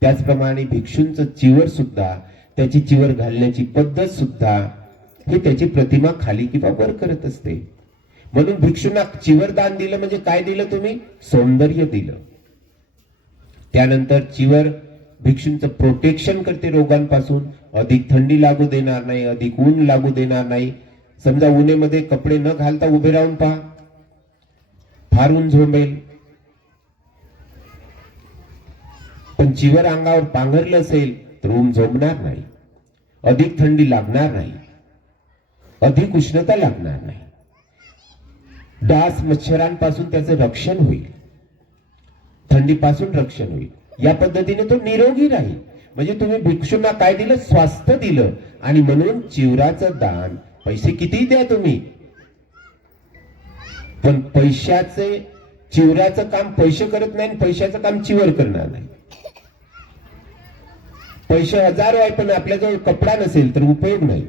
त्याचप्रमाणे भिक्षूंचं चिवर सुद्धा, त्याची चिवर घालण्याची पद्धत सुद्धा हे त्याची प्रतिमा खाली किंवा वर करत असते. म्हणून भिक्षूंना चिवर दान दिलं म्हणजे काय दिलं तुम्ही? सौंदर्य दिलं. त्यानंतर चिवर भिक्षूंचं प्रोटेक्शन करते रोगांपासून. अधिक थंडी लागू देणार नाही, अधिक ऊन लागू देणार नाही. समजा उन्हेमध्ये कपडे न घालता उभे राहून पहा, फार ऊन झोंबेल, पण चिवर अंगावर पांघरलं असेल तर ऊन झोंबणार नाही, अधिक थंडी लागणार नाही, अधिक उष्णता लागणार नाही. डास मच्छरांपासून त्याचं रक्षण होईल, थंडीपासून रक्षण होईल. या पद्धतीने तो निरोगी राहील. म्हणजे तुम्ही भिक्षूंना काय दिलं? स्वास्थ्य दिलं. आणि म्हणून चिवराचं दान, पैसे किती द्या तुम्ही, पण पैशाचे चिवराचं काम पैसे करत नाही, पैशाचं काम चिवर करणार नाही. पैसे हजारो आहे पण आपल्याजवळ कपडा नसेल तर उपयोग नाही.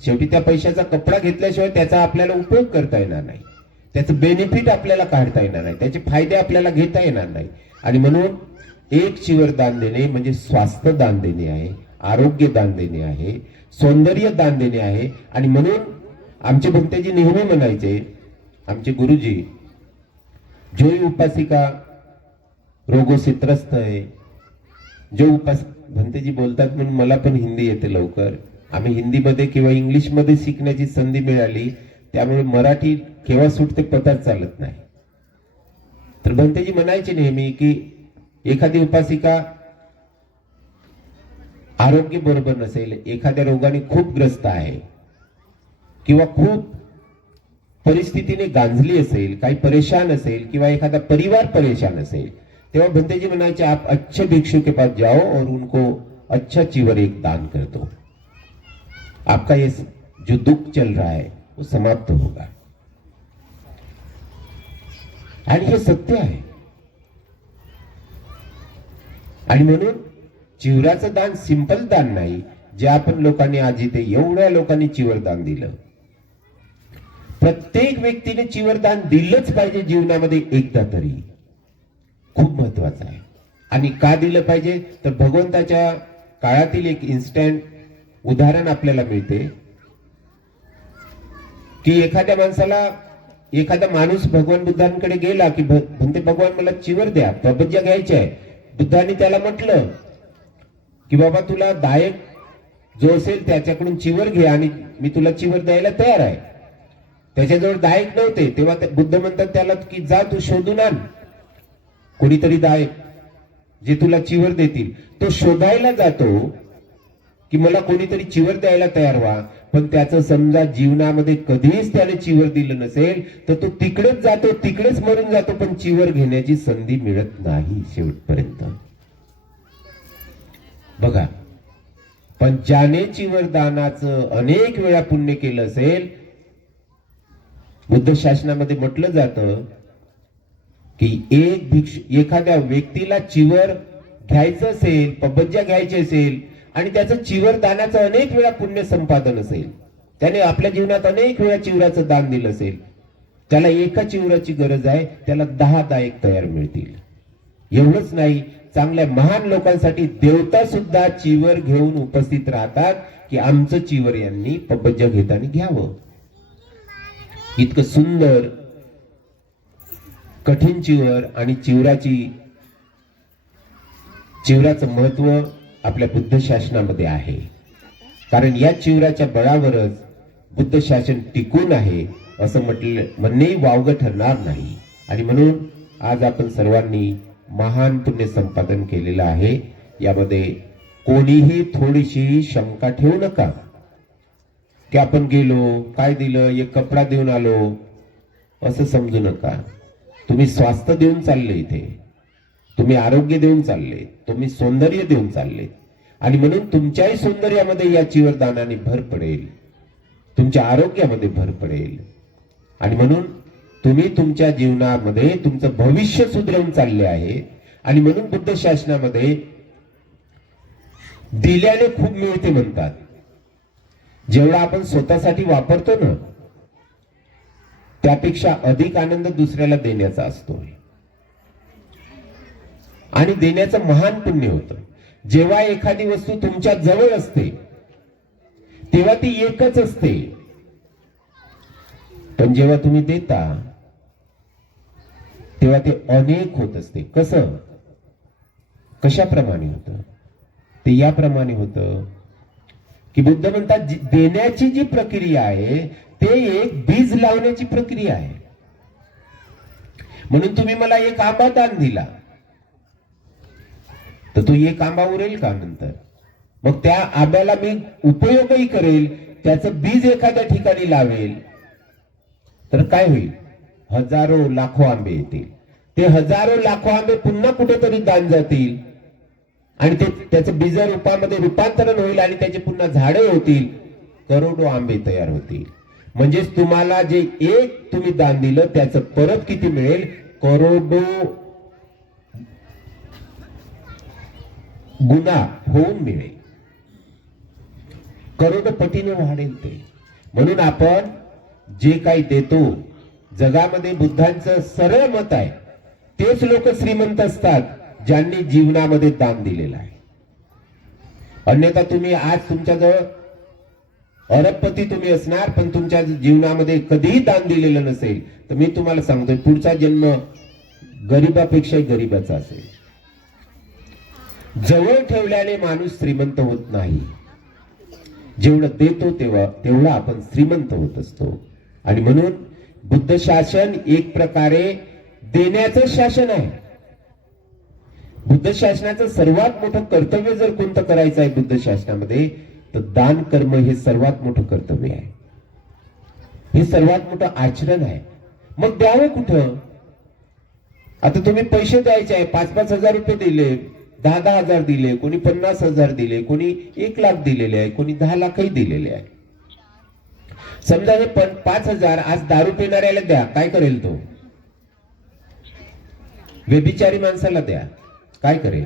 शेवटी त्या पैशाचा कपडा घेतल्याशिवाय त्याचा आपल्याला उपयोग करता येणार नाही, त्याचं बेनिफिट आपल्याला काढता येणार नाही, त्याचे फायदे आपल्याला घेता येणार नाही. आणि म्हणून एक चिवर दान देणे म्हणजे स्वास्थ्य दान देणे आहे, आरोग्य दान देणे आहे, सौंदर्य दान देणे आहे. आणि म्हणून आमचे भक्तजी नेहमी म्हणायचे, आमचे गुरुजी, जो उपासिका रोगों से त्रस्त है, जो भंतेजी बोलतात म्हणून मला पण हिंदी येते लवकर. आम्ही हिंदीमध्ये किंवा इंग्लिशमध्ये शिकण्याची संधी मिळाली, त्यामुळे मराठी केव्हा सुटते पता चालत नाही. तर भंतेजी म्हणायचे नेहमी की एखादी उपासिका आरोग्य बरोबर नसेल, एखाद्या रोगाने खूप ग्रस्त आहे किंवा खूप परिस्थितीने गांजली असेल, काही परेशान असेल किंवा एखादा परिवार परेशान असेल, तेव्हा भंतेजी म्हणायचे, आप अच्छे भिक्षु के पास जाओ और उनको अच्छा चिवर एक दान कर दो, आपका ये जो दुख चल रहा है वो समाप्त होगा. आणि हे सत्य आहे. आणि म्हणून चिवराचं दान सिंपल दान नाही, जे आपण लोकांनी आज इथे एवढ्या लोकांनी चिवरदान दिलं. प्रत्येक व्यक्तीने चिवरदान दिलंच पाहिजे जीवनामध्ये एकदा तरी. खूप महत्वाचं आहे. आणि का दिलं पाहिजे तर भगवंताच्या काळातील एक इन्स्टंट उदाहरण आपल्याला मिळते की एखादा माणूस भगवान बुद्धांकडे गेला की म्हणते भगवान मला चिवर द्या, प्रपंच घ्यायचे आहे. बुद्धांनी त्याला म्हटलं की बाबा तुला दायक जो असेल त्याच्याकडून चिवर घे आणि मी तुला चिवर द्यायला तयार आहे. त्याच्याजवळ दायक नव्हते तेव्हा बुद्ध म्हणतात त्याला की जा तू शोधून आण कोणीतरी दायक जे तुला चिवर देतील. तो शोधायला जातो की मला कोणीतरी चिवर द्यायला तयार व्हा, पण त्याचं समजा जीवनामध्ये कधीच त्याने चिवर दिलं नसेल तर तो तिकडेच जातो, तिकडेच मरून जातो, पण चिवर घेण्याची संधी मिळत नाही शेवटपर्यंत. बघा, पण ज्याने चिवर दानाचं अनेक वेळा पुण्य केलं असेल, बुद्ध शासनामध्ये म्हटलं जातं की एखाद्या व्यक्तीला चिवर घ्यायचं असेल, पबज्जा घ्यायची असेल आणि त्याचं चिवर दानाचं अनेक वेळा पुण्य संपादन असेल, त्याने आपल्या जीवनात अनेक वेळा चिवराचं दान दिलं असेल, त्याला एका चिवराची गरज आहे, त्याला 10 दायक तयार मिळतील. एवढंच नाही, चांगल्या महान लोकांसाठी देवता सुद्धा चिवर घेऊन उपस्थित राहतात की आमचं चिवर यांनी पबज्जा घेताना घ्यावं. इतकं सुंदर कठीण चिवर आणि चिवराचं महत्व आपल्या बुद्ध शासनामध्ये आहे. कारण या चिवराच्या बळावरच बुद्ध शासन टिकून आहे असं म्हणणे वावगं ठरणार नाही. आणि म्हणून आज आपण सर्वांनी महान पुण्य संपादन केलेलं आहे. यामध्ये कोणीही थोडीशी शंका ठेवू नका की आपण गेलो, काय दिलं, एक कपडा देऊन आलो असं समजू नका. तुम्ही स्वास्थ्य देऊन चालले, इथे तुम्ही आरोग्य देऊन चालले, तुम्ही सौंदर्य देऊन चालले. आणि म्हणून तुमच्याही सौंदर्यामध्ये या चिवरदानाने भर पडेल, तुमच्या आरोग्यामध्ये भर पडेल. आणि म्हणून तुम्ही तुमच्या जीवनामध्ये तुमचं भविष्य सुधरवून चालले आहे. आणि म्हणून बुद्ध शासनामध्ये दिल्याने खूप मिळते म्हणतात. जेवढा आपण स्वतःसाठी वापरतो ना त्यापेक्षा अधिक आनंद दुसऱ्याला देण्याचा असतो. आणि देण्याचं महान पुण्य होतं. जेव्हा एखादी वस्तू तुमच्या जवळ असते तेव्हा ती एकच असते, पण जेव्हा तुम्ही देता तेव्हा ते अनेक होत असते. कसं, कशाप्रमाणे होतं ते याप्रमाणे होतं की बुद्ध म्हणतात देण्याची जी प्रक्रिया आहे ते एक बीज लावण्याची प्रक्रिया आहे. म्हणून तुम्ही मला एक आंबा दान दिला तर तो एक आंबा उरेल का नंतर? मग त्या आंब्याला मी उपयोगही करेल, त्याचं बीज एखाद्या ठिकाणी लावेल तर काय होईल? हजारो लाखो आंबे येतील. ते हजारो लाखो आंबे पुन्हा कुठेतरी दान जातील आणि त्याचं बीज रूपामध्ये रूपांतरण होईल आणि त्याचे पुन्हा झाडे होतील, करोडो आंबे तयार होतील. म्हणजेच तुम्हाला जे एक तुम्ही दान दिलं त्याचं परत किती मिळेल? करोडो गुणा होऊन मिळेल, करोडपटीने वाढेल ते. म्हणून आपण जे काही देतो, जगामध्ये बुद्धांचं सरळ मत आहे तेच लोक श्रीमंत असतात ज्यांनी जीवनामध्ये दान दिलेलं आहे. अन्यथा तुम्ही आज तुमच्याजवळ अरबपती तुम्ही असणार पण तुमच्या जीवनामध्ये कधीही दान दिलेलं नसेल तर मी तुम्हाला सांगतोय पुढचा जन्म गरीबापेक्षाही गरीबाचा असेल. जवळ ठेवल्याने माणूस श्रीमंत होत नाही, जेवढं देतो तेवढा आपण श्रीमंत होत असतो. आणि म्हणून बुद्ध शासन एक प्रकारे देण्याचं शासन आहे. बुद्ध शासनाचं सर्वात मोठं कर्तव्य जर कोणतं करायचं आहे बुद्ध शासनामध्ये तर दान कर्म हे सर्वात मोठं कर्तव्य आहे, हे सर्वात मोठं आचरण आहे. मग द्यावं कुठं? आता तुम्ही पैसे द्यायचे आहे, 5-5 हजार रुपये दिले, 10-10 हजार दिले, कोणी 50 हजार दिले, कोणी 1 लाख दिलेले आहे, कोणी 10 लाखही दिलेले आहे. समजा हे 5 हजार आज दारू पिणाऱ्याला द्या, काय करेल तो? व्यभिचारी माणसाला द्या, काय करेल?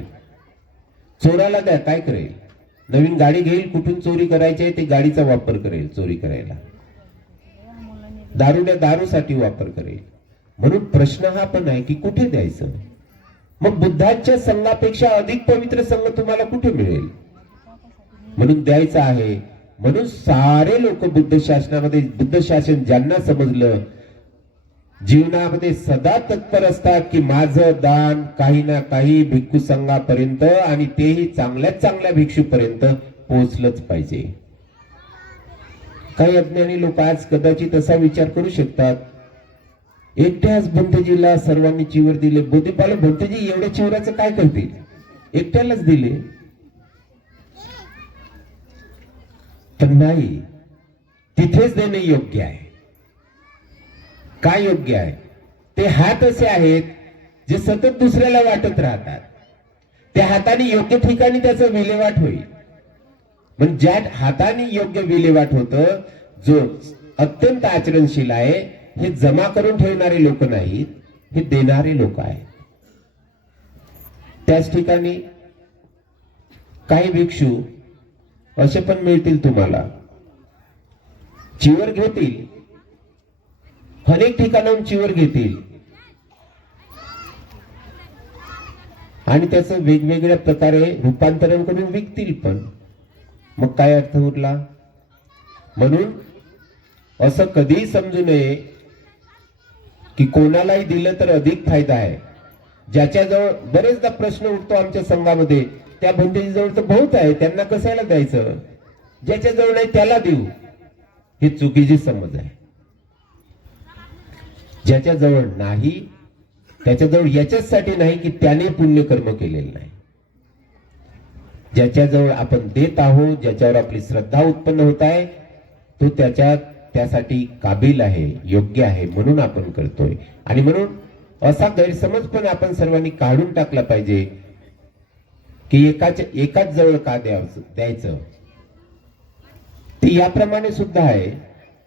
चोराला द्या, काय करेल? नवीन गाडी घेईल, कुठून चोरी करायची आहे ते गाडीचा वापर करेल चोरी करायला. दारूला दारूसाठी वापर करेल. म्हणून प्रश्न हा पण आहे की कुठे द्यायचं? मग बुद्धांच्या संघापेक्षा अधिक पवित्र संघ तुम्हाला कुठे मिळेल? म्हणून द्यायचं आहे. म्हणून सारे लोक बुद्ध शासनामध्ये, बुद्ध शासन ज्यांना समजलं, जीवनामध्ये सदा तत्पर असतात की माझं दान काही ना काही भिक्खू संघापर्यंत आणि तेही चांगल्यात चांगल्या भिक्षूपर्यंत पोहोचलंच पाहिजे. काही अज्ञानी लोक आज कदाचित असा विचार करू शकतात, एकट्याच भंतेजीला सर्वांनी चिवर दिले, बोधीपाल भंतेजी एवढ्या चिवराचं काय करतील? एकट्यालाच दिले. पण नाही, तिथेच देणे योग्य आहे. काय योग्य आहे? ते हात असे आहेत जे सतत दुसऱ्याला वाटत राहतात. त्या हाताने योग्य ठिकाणी त्याचं विल्हेवाट होईल. म्हणजे ज्या हाताने योग्य विल्हेवाट होतं, जो अत्यंत आचरणशील आहे, हे जमा करून ठेवणारे लोक नाहीत, हे देणारे लोक आहेत. त्याच ठिकाणी काही भिक्षू असे पण मिळतील तुम्हाला, चिवर घेतील, अनेक ठिकाणाहून चिवर घेतील आणि त्याचं वेगवेगळ्या प्रकारे रूपांतरण करून विकतील पण. मग काय अर्थ उरला? म्हणून असं कधीही समजू नये की कोणालाही दिलं तर अधिक फायदा आहे. ज्याच्याजवळ, बरेचदा प्रश्न उठतो आमच्या संघामध्ये, त्या भंतेजीजवळ तर बहुत आहे, त्यांना कशाला द्यायचं? ज्याच्याजवळ नाही त्याला देऊ, ही चुकीची समज आहे. ज्याच्याजवळ नाही त्याच्याजवळ याच्यासाठी नाही की त्याने पुण्यकर्म केलेलं नाही. ज्याच्याजवळ आपण देत आहोत, ज्याच्यावर आपली श्रद्धा उत्पन्न होत आहे, तो त्यासाठी काबिल आहे, योग्य आहे, म्हणून आपण करतोय. आणि म्हणून असा गैरसमज पण आपण सर्वांनी काढून टाकला पाहिजे की एकाच जवळ का द्यायचं. ते याप्रमाणे सुद्धा आहे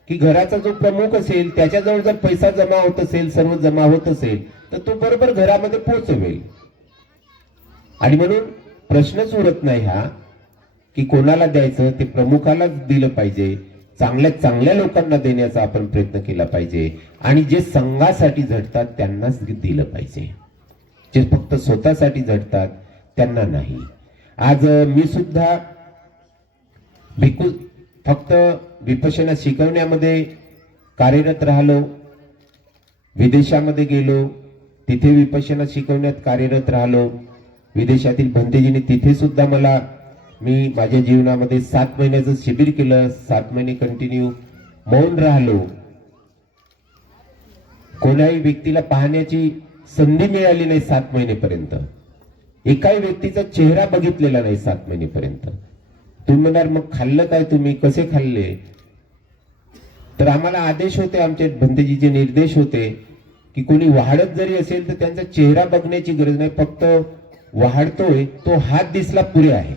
की घराचा जो प्रमुख असेल त्याच्याजवळ जर पैसा जमा होत असेल, सर्व जमा होत असेल, तर तो बरोबर घरामध्ये पोहोचवेल. आणि म्हणून प्रश्नच उरत नाही हा की कोणाला द्यायचं, ते प्रमुखालाच दिलं पाहिजे. चांगल्या चांगल्या लोकांना देण्याचा आपण प्रयत्न केला पाहिजे आणि जे संघासाठी झटतात त्यांनाच दिलं पाहिजे. जे फक्त स्वतःसाठी झटतात त्यांना नाही. आज मी सुद्धा भिक्खू फक्त विपश्यना शिकवण्यामध्ये कार्यरत राहिलो, विदेशामध्ये गेलो, तिथे विपश्यना शिकवण्यात कार्यरत राहिलो. विदेशातील भंतेजीने तिथे सुद्धा मला, मी माझ्या जीवनामध्ये 7 महिन्याचं शिबिर केलं, 7 महिने कंटिन्यू मौन राहिलो. कोणाही व्यक्तीला पाहण्याची संधी मिळाली नाही 7 महिनेपर्यंत. एकाही व्यक्तीचा चेहरा बघितलेला नाही 7 महिनेपर्यंत. तुम्ही म्हणाल मग खाल्लं काय, तुम्ही कसे खाल्ले? तर आम्हाला आदेश होते, आमचे भंतेजीचे निर्देश होते की कोणी वाढत जरी असेल तर त्यांचा चेहरा बघण्याची गरज नाही, फक्त वाढतोय तो हात दिसला पुरे आहे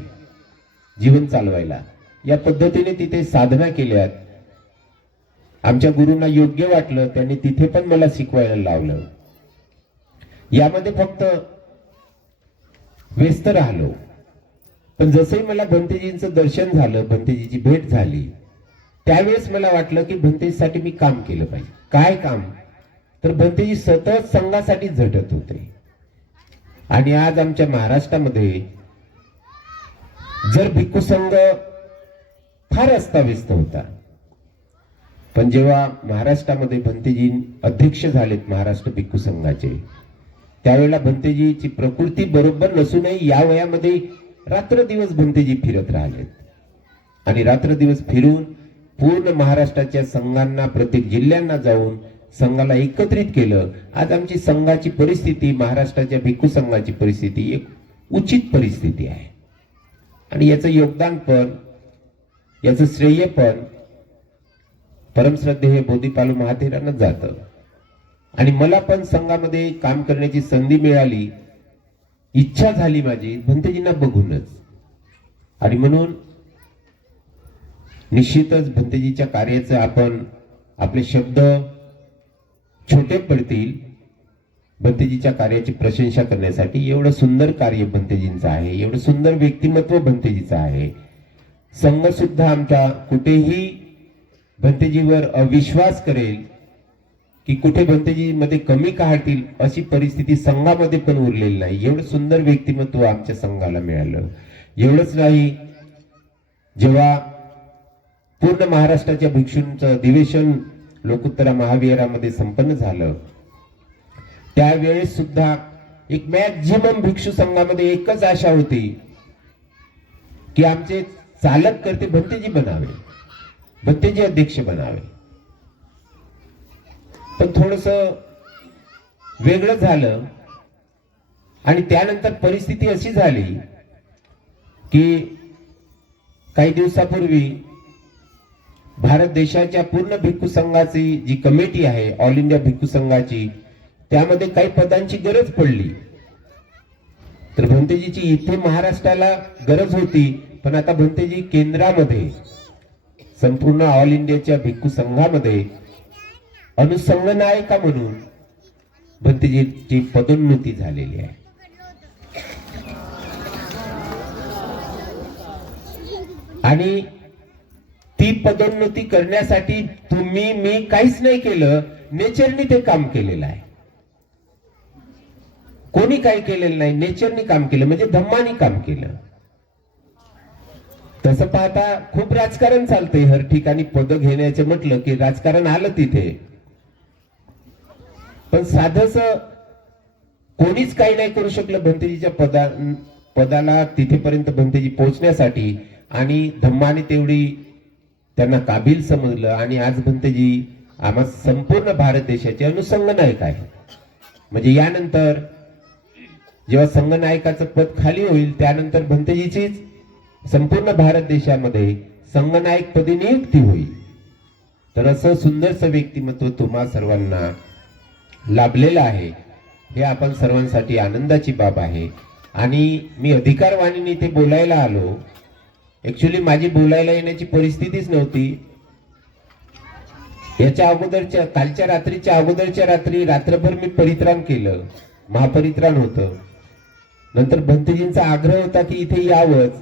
जीवन चालवायला. या पद्धतीने तिथे साधना केल्यात. आमच्या गुरूंना योग्य वाटलं, त्यांनी तिथे पण मला शिकवायला लावलं. यामध्ये फक्त व्यस्त राहिलो. पण जसंही मला भंतेजींचं दर्शन झालं, भंतेजीची भेट झाली, त्यावेळेस मला वाटलं की भंतेजीसाठी मी काम केलं पाहिजे. काय काम? तर भंतेजी सतत संघासाठी झटत होते. आणि आज आमच्या महाराष्ट्रामध्ये जर भिक्खू संघ फार अस्ताव्यस्त होता, पण जेव्हा महाराष्ट्रामध्ये भंतेजी अध्यक्ष झालेत महाराष्ट्र भिक्खू संघाचे, त्यावेळेला भंतेजीची प्रकृती बरोबर नसूनही या वयामध्ये रात्र दिवस भंतेजी फिरत राहिलेत. आणि रात्र दिवस फिरून पूर्ण महाराष्ट्राच्या संघांना, प्रत्येक जिल्ह्यांना जाऊन संघाला एकत्रित केलं. आज आमची संघाची परिस्थिती, महाराष्ट्राच्या भिक्खू संघाची परिस्थिती एक उचित परिस्थिती आहे. आणि याचं योगदान पण, याचं श्रेय पण परमश्रद्धेय बोधीपालू महाथेरांना जातं. आणि मला पण संघामध्ये काम करण्याची संधी मिळाली, इच्छा झाली माझी भंतेजींना बघूनच. आणि म्हणून निश्चितच भंतेजीच्या कार्याचं आपण, आपले शब्द छोटे पडतील भंतेजीच्या कार्याची प्रशंसा करण्यासाठी. एवढं सुंदर कार्य भंतेजींचं आहे, एवढं सुंदर व्यक्तिमत्व भंतेजीचं आहे. संघ सुद्धा आमचा कुठेही भंतेजीवर अविश्वास करेल की कुठे भंतेजी मध्ये कमी काढतील अशी परिस्थिती संघामध्ये पण उरलेली नाही. एवढं सुंदर व्यक्तिमत्व आमच्या संघाला मिळालं. एवढंच नाही, जेव्हा पूर्ण महाराष्ट्राच्या भिक्षूंचं अधिवेशन लोकोत्तरा महाविहारामध्ये संपन्न झालं, त्यावेळेस सुद्धा एक मॅक्झिमम भिक्षू संघामध्ये एकच आशा होती की आमचे चालक करते भंतेजी बनावे, भंतेजी अध्यक्ष बनावे. पण थोडस वेगळं झालं आणि त्यानंतर परिस्थिती अशी झाली की काही दिवसापूर्वी भारत देशाच्या पूर्ण भिक्खू संघाची जी कमिटी आहे, ऑल इंडिया भिक्खू संघाची, त्यामध्ये काही पदांची गरज पडली. तर भंतेजीची इथे महाराष्ट्राला गरज होती, पण आता भंतेजी केंद्रामध्ये संपूर्ण ऑल इंडियाच्या भिक्खू संघामध्ये अनुसंघनायिका म्हणून भंतेजीची पदोन्नती झालेली आहे. आणि ती पदोन्नती करण्यासाठी तुम्ही मी काहीच नाही केलं, नेचरनी ते काम केलेलं आहे. कोणी काही केलेलं नाही, नेचरनी काम केलं, म्हणजे धम्मानी काम केलं. तसं पाहता खूप राजकारण चालतंय हर ठिकाणी. पद घेण्याचं म्हटलं की राजकारण आलं तिथे, पण साधस कोणीच काही नाही करू शकलं भंतेजीच्या पदाला तिथेपर्यंत भंतेजी पोहोचण्यासाठी. आणि धम्माने तेवढी त्यांना काबिल समजलं आणि आज भंतेजी आम्हा संपूर्ण भारत देशाचे अनुसंघनायक आहे. म्हणजे यानंतर जेव्हा संघनायकाचं पद खाली होईल त्यानंतर भंतेजीचीच संपूर्ण भारत देशामध्ये संघनायक पदी नियुक्ती होईल. तर असं सुंदरसं व्यक्तिमत्व तुम्हा सर्वांना लाभलेलं आहे, हे आपण सर्वांसाठी आनंदाची बाब आहे. आणि मी अधिकारवाणीने ते बोलायला आलो. ऍक्च्युली माझी बोलायला येण्याची परिस्थितीच नव्हती. याच्या अगोदरच्या कालच्या रात्रीच्या अगोदरच्या रात्री रात्रभर मी परित्राण केलं, महापरित्राण होतं. नंतर भंतेजींचा आग्रह होता की इथे यावंच,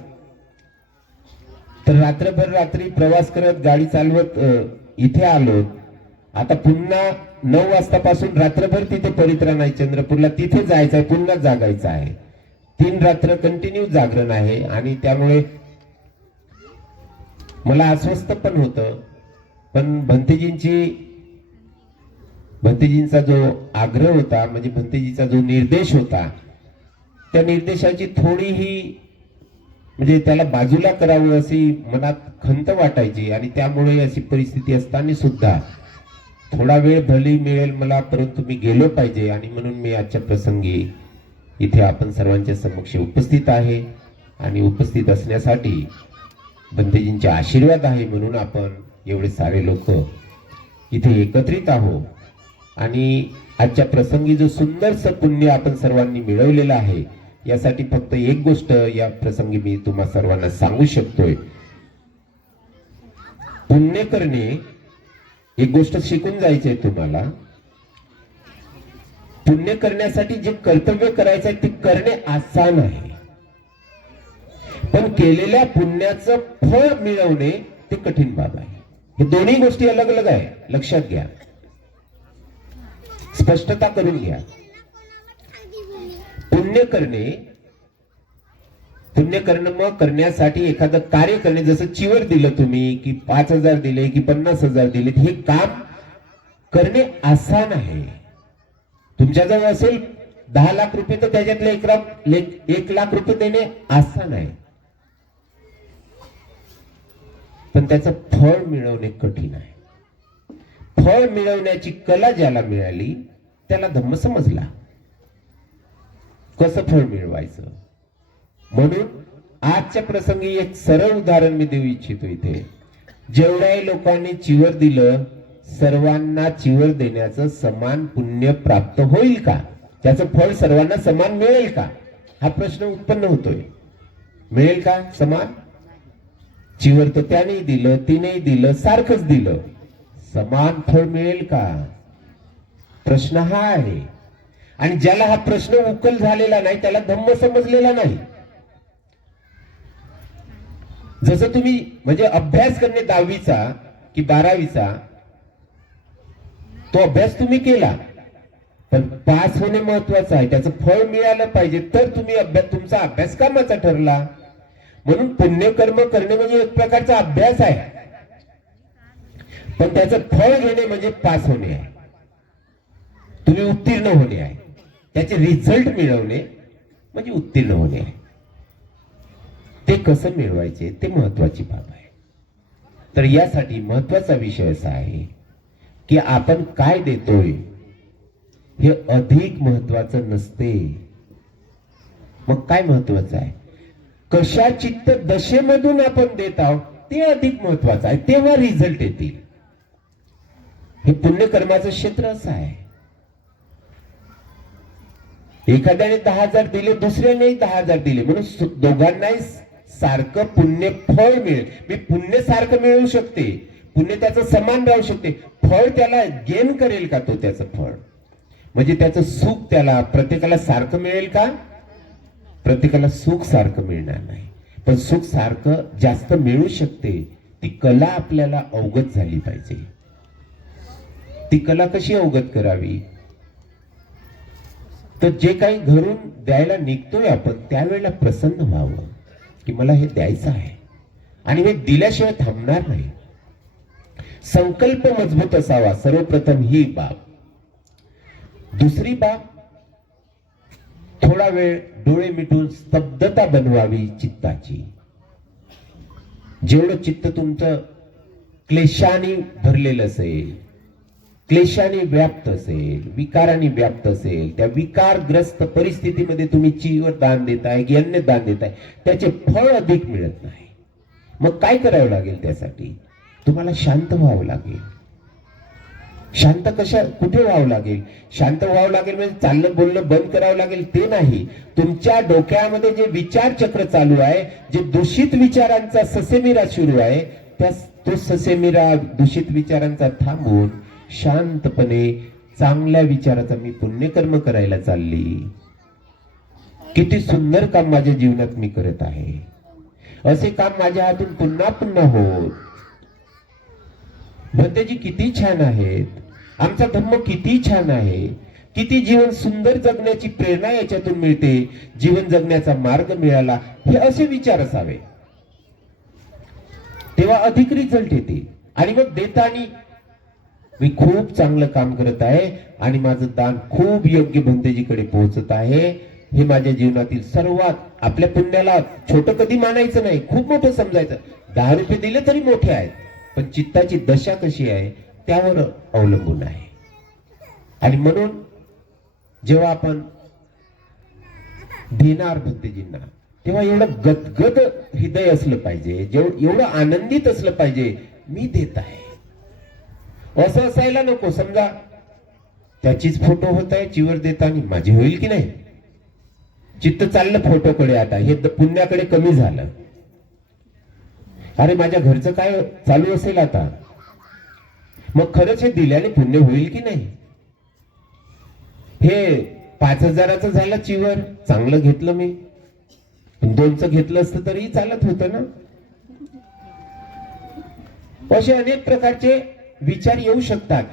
तर रात्रभर रात्री प्रवास करत गाडी चालवत इथे आलो. आता पुन्हा 9 वाजतापासून रात्रभर तिथे परित्राण आहे चंद्रपूरला, तिथे जायचं आहे, पुन्हा जागायचं आहे. 3 रात्र कंटिन्यू जागरण आहे. आणि त्यामुळे मला अस्वस्थ पण होतं. पण भंतेजींचा जो आग्रह होता, म्हणजे भंतेजीचा जो निर्देश होता, त्या निर्देशाची थोडीही म्हणजे त्याला बाजूला करावं अशी मनात खंत वाटायची. आणि त्यामुळे अशी परिस्थिती असताना सुद्धा थोडा वेळ भली मिळेल मला, परंतु मी गेलो पाहिजे. आणि म्हणून मी आजच्या प्रसंगी इथे आपण सर्वांच्या समक्ष उपस्थित आहे. आणि उपस्थित असण्यासाठी भंतेजींचे आशीर्वाद आहे म्हणून आपण एवढे सारे लोक इथे एकत्रित आहोत. आणि आजच्या प्रसंगी जो सुंदरसं पुण्य आपण सर्वांनी मिळवलेलं आहे, यासाठी फक्त एक गोष्ट या प्रसंगी मी तुम्हा सर्वांना सांगू शकतोय. पुण्य करणे, एक गोष्ट शिकून जायची आहे तुम्हाला. पुण्य करण्यासाठी जे कर्तव्य करायचं आहे ते करणे आसान आहे, पण केलेल्या पुण्याचं फळ मिळवणे ते कठीण बाब आहे. हे दोन्ही गोष्टी अलग अलग आहे, लक्षात घ्या, स्पष्टता करून घ्या. पुण्य करणं मग करण्यासाठी एखादं कार्य करणे, जसं चिवर दिलं तुम्ही की 5,000 दिले की 50,000 दिले, हे काम करणे आसान आहे. तुमच्याजवळ असेल 10 लाख रुपये तर त्याच्यातले 1 लाख रुपये देणे आसान आहे, पण त्याचं फळ मिळवणे कठीण आहे. फळ मिळवण्याची कला ज्याला मिळाली त्याला धम्म समजला, कसं फळ मिळवायचं. म्हणून आजच्या प्रसंगी एक सरळ उदाहरण मी देऊ इच्छितो. इथे जेवढ्याही लोकांनी चिवर दिलं, सर्वांना चिवर देण्याचं समान पुण्य प्राप्त होईल का? त्याचं फळ सर्वांना समान मिळेल का? हा प्रश्न उत्पन्न होतोय. मिळेल का समान? चिवर तर त्याने दिलं, तिने दिलं, सारखंच दिलं, समान फळ मिळेल का? प्रश्न हा आहे. आणि ज्याला हा प्रश्न उकल झालेला नाही त्याला धम्म समजलेला नाही. जसं तुम्ही म्हणजे अभ्यास करणे 10वीचा की 12वीचा, तो अभ्यास तुम्ही केला, पण पास होणे महत्वाचं आहे, त्याचं फळ मिळालं पाहिजे, तर तुम्ही तुमचा अभ्यास कामाचा ठरला. म्हणून पुण्यकर्म करणे म्हणजे एक प्रकारचा अभ्यास आहे, पण त्याचं फळ घेणे म्हणजे पास होणे आहे, तुम्ही उत्तीर्ण होणे आहे, त्याचे रिझल्ट मिळवणे म्हणजे उत्तीर्ण होणे आहे. ते कसं मिळवायचे ते महत्वाची बाब आहे. तर यासाठी महत्वाचा विषय असा आहे की आपण काय देतोय हे अधिक महत्वाचं नसते. मग काय महत्वाचं आहे? कशा चित्त दशेमधून आपण देत आहोत ते अधिक महत्वाचं आहे, तेव्हा रिझल्ट येतील. हे पुण्यकर्माचं क्षेत्र असं आहे. एखाद्याने 10,000 दिले, दुसऱ्याने 10,000 दिले, म्हणून दोघांनाही सारखं पुण्य फळ मिळेल. मी पुण्य सारखं मिळवू शकते, पुण्य त्याचं समान राहू शकते, फळ त्याला गेन करेल का तो त्याचं फळ? म्हणजे त्याचं सुख त्याला प्रत्येकाला सारखं मिळेल का? प्रत्येकाला सुख सारखं मिळणार नाही, पण सुख सारखं जास्त मिळू शकते. ती कला आपल्याला अवगत झाली पाहिजे. ती कला कशी अवगत करावी? तर जे काही घरून द्यायला निघतोय आपण त्यावेळेला प्रसन्न व्हावं की मला हे द्यायचं आहे आणि हे दिल्याशिवाय थांबणार नाही. संकल्प मजबूत असावा, सर्वप्रथम ही बाब. दुसरी बाब, थोडा वेळ डोळे मिटून स्तब्धता बनवावी चित्ताची. जेवढं चित्त तुमचं क्लेशाने भरलेलं असेल, क्लेशाने व्याप्त असेल, विकाराने व्याप्त असेल, त्या विकारग्रस्त परिस्थितीमध्ये तुम्ही चीवर दान देताय की अन्न दान देताय, त्याचे फळ अधिक मिळत नाही. मग काय करावं लागेल? त्यासाठी तुम्हाला शांत व्हावं लागेल. शांत कुठे व्हावं लागेल? शांत व्हावं लागेल म्हणजे चालणं बोलणं बंद करावं लागेल ते नाही. तुमच्या डोक्यामध्ये जे विचार चक्र चालू आहे, जे दूषित विचारांचा ससेमिरा सुरू आहे, तो ससेमिरा दूषित विचारांचा थांबून शांतपणे चांगल्या विचाराचा मी पुण्यकर्म करायला चालली, किती सुंदर काम माझ्या जीवनात मी करत आहे, असे काम माझ्या हातून पुन्हा पुन्हा होत. भंतेजी किती छान आहेत, आमचा धम्म किती छान आहे, किती जीवन सुंदर जगण्याची प्रेरणा याच्यातून मिळते, जीवन जगण्याचा मार्ग मिळाला, हे असे विचार असावे. तेव्हा अधिक रिझल्ट येते. आणि मग देताना मी खूप चांगलं काम करत आहे आणि माझं दान खूप योग्य भंतेजीकडे पोहोचत आहे, हे माझ्या जीवनातील सर्वात, आपल्या पुण्याला छोटं कधी मानायचं नाही, खूप मोठं समजायचं. 10 रुपये दिले तरी मोठे आहेत, पण चित्ताची दशा कशी आहे त्यावर अवलंबून आहे. आणि म्हणून जेव्हा आपण देणार भंतेजींना, तेव्हा एवढं गदगद हृदय असलं पाहिजे, एवढं आनंदित असलं पाहिजे, मी देत आहे असं असायला नको. समजा त्याचीच फोटो होत आहे चिवर देताना, माझी होईल की नाही? चित्त चाललं फोटोकडे, आता हे पुण्याकडे कमी झालं. अरे माझ्या घरचं काय चालू असेल आता, मग खरंच हे दिल्याने पुण्य होईल की नाही? हे 5,000चं झालं चिवर, चांगलं घेतलं मी, 2चं घेतलं असतं तरी चालत होतं ना. असे अनेक प्रकारचे विचार येऊ शकतात.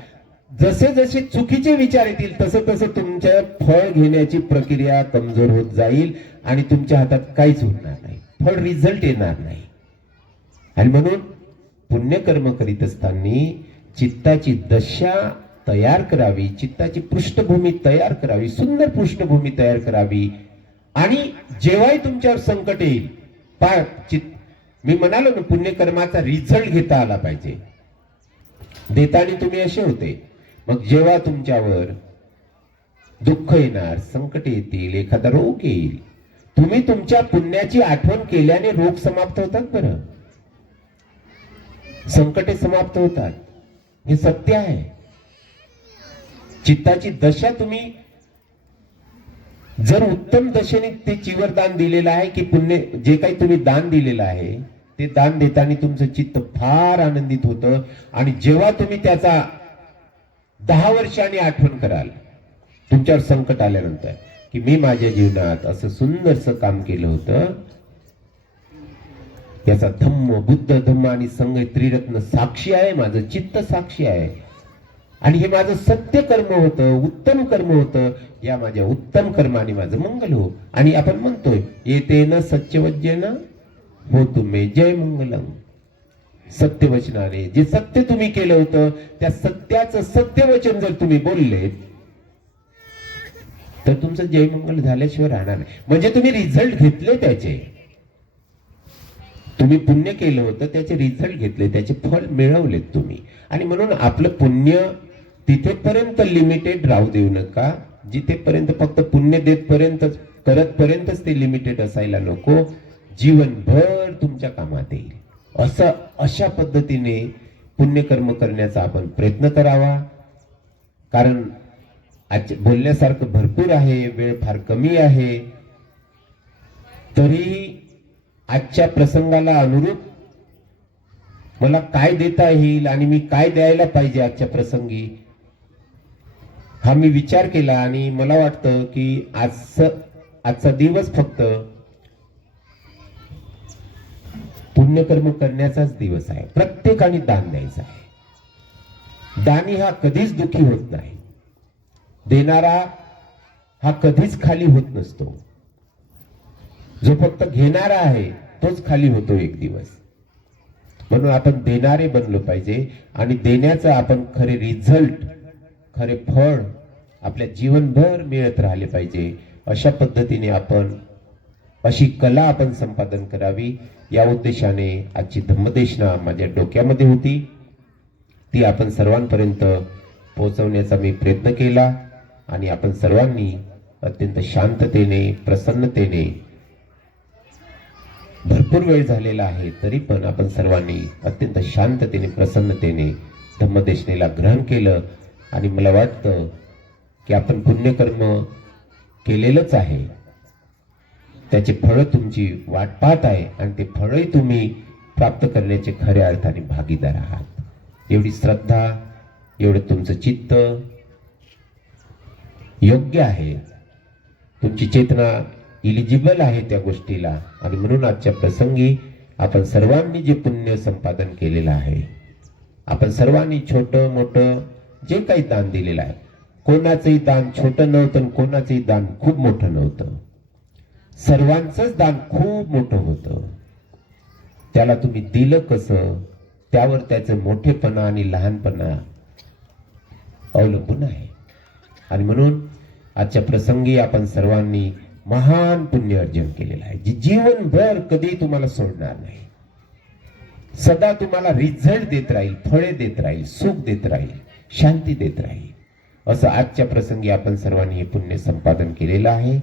जसे जसे चुकीचे विचार येतील तसं तसं तुमच्या फळ घेण्याची प्रक्रिया कमजोर होत जाईल आणि तुमच्या हातात काहीच होणार नाही, फळ रिझल्ट येणार नाही. आणि म्हणून पुण्यकर्म करीत असताना चित्ताची दशा तयार करावी, चित्ताची पृष्ठभूमी तयार करावी, सुंदर पृष्ठभूमी तयार करावी. आणि जेव्हाही तुमच्यावर संकट येईल, मी म्हणालो ना, पुण्यकर्माचा रिझल्ट घेता आला पाहिजे. देताना तुम्ही असे होते, मग जेव्हा तुमच्यावर दुःख येणार, संकट येतील, एखादा रोग येईल, तुम्ही तुमच्या पुण्याची आठवण केल्याने रोग समाप्त होतात. बरं, संकटे समाप्त होतात, हे सत्य आहे. चित्ताची दशा तुम्ही जर उत्तम दशेने ते चिवरदान दिलेलं आहे की पुण्य, जे काही तुम्ही दान दिलेलं आहे ते दान देताना तुमचं चित्त फार आनंदित होतं. आणि जेव्हा तुम्ही त्याचा 10 वर्षांनी आठवण कराल, तुमच्यावर संकट आल्यानंतर की मी माझ्या जीवनात असं सुंदरसं काम केलं होतं, याचा धम्म, बुद्ध धम्म आणि संघ त्रिरत्न साक्षी आहे, माझं चित्त साक्षी आहे, आणि हे माझं सत्य कर्म होतं, उत्तम कर्म होतं, या माझ्या उत्तम कर्माने माझं मंगल हो. आणि आपण म्हणतोय येतेन सत्यवज्जेन होतु मे जय मंगलम. सत्यवचनाने जे सत्य तुम्ही केलं होतं त्या सत्याचं सत्यवचन जर तुम्ही बोलले तर तुमचं जय मंगल झाल्याशिवाय राहणार नाही. म्हणजे तुम्ही रिझल्ट घेतले, त्याचे तुम्ही पुण्य केलं होतं त्याचे रिझल्ट घेतले, त्याचे फळ मिळवलेत तुम्ही. आणि म्हणून आपलं पुण्य तिथेपर्यंत लिमिटेड राहू देऊ नका, जिथेपर्यंत फक्त पुण्य देतपर्यंत करत पर्यंतच ते लिमिटेड असायला नको, जीवनभर तुमच्या कामात येईल. अशा पद्धतीने पुण्यकर्म करण्याचा आपण प्रयत्न करावा. कारण आज बोलण्यासारखं भरपूर आहे, वेळ फार कमी आहे, तरी आजच्या प्रसंगाला अनुरूप मला काय देता येईल आणि मी काय द्यायला पाहिजे आजच्या प्रसंगी, हा मी विचार केला. आणि मला वाटतं की आजचा दिवस फक्त पुण्यकर्म करण्याचाच दिवस आहे. प्रत्येकाने दान द्यायचं आहे. दानी हा कधीच दुःखी होत नाही, देणारा हा कधीच खाली होत नसतो. जो फक्त घेणारा आहे तोच खाली होतो एक दिवस. म्हणून आपण देणारे बनलो पाहिजे आणि देण्याचं आपण खरे रिझल्ट, खरे फळ आपल्या जीवनभर मिळत राहिले पाहिजे. अशा पद्धतीने आपण अशी कला आपण संपादन करावी, या उद्देशाने आजची धम्मदेशना माझ्या डोक्यामध्ये होती. ती आपण सर्वांपर्यंत पोहोचवण्याचा मी प्रयत्न केला आणि आपण सर्वांनी अत्यंत शांततेने, प्रसन्नतेने, भरपूर वेळ झालेला आहे तरी पण आपण सर्वांनी अत्यंत शांततेने, प्रसन्नतेने धम्मदेशनेला ग्रहण केलं. आणि मला वाटतं की आपण पुण्यकर्म केलेलंच आहे, त्याचे फळ तुमची वाट पाहत आहे आणि ते फळही तुम्ही प्राप्त करण्याचे खऱ्या अर्थाने भागीदार आहात. एवढी श्रद्धा, एवढं तुमचं चित्त योग्य आहे, तुमची चेतना इलिजिबल आहे त्या गोष्टीला. आणि म्हणून आजच्या प्रसंगी आपण सर्वांनी जे पुण्य संपादन केलेलं आहे, आपण सर्वांनी छोटं मोठं जे काही दान दिलेलं आहे, कोणाचंही दान छोटं नव्हतं, कोणाचंही दान खूप मोठं नव्हतं, सर्वांचंच दान खूप मोठं होतं. त्याला तुम्ही दिलं कसं, त्यावर त्याचं मोठेपणा आणि लहानपणा अवलंबून आहे. आणि म्हणून आजच्या प्रसंगी आपण सर्वांनी महान पुण्य अर्जन केलेलं आहे, जे जीवनभर कधी तुम्हाला सोडणार नाही, सदा तुम्हाला रिझल्ट देत राहील, फळे देत राहील, सुख देत राहील, शांती देत राहील. असं आजच्या प्रसंगी आपण सर्वांनी हे पुण्य संपादन केलेलं आहे.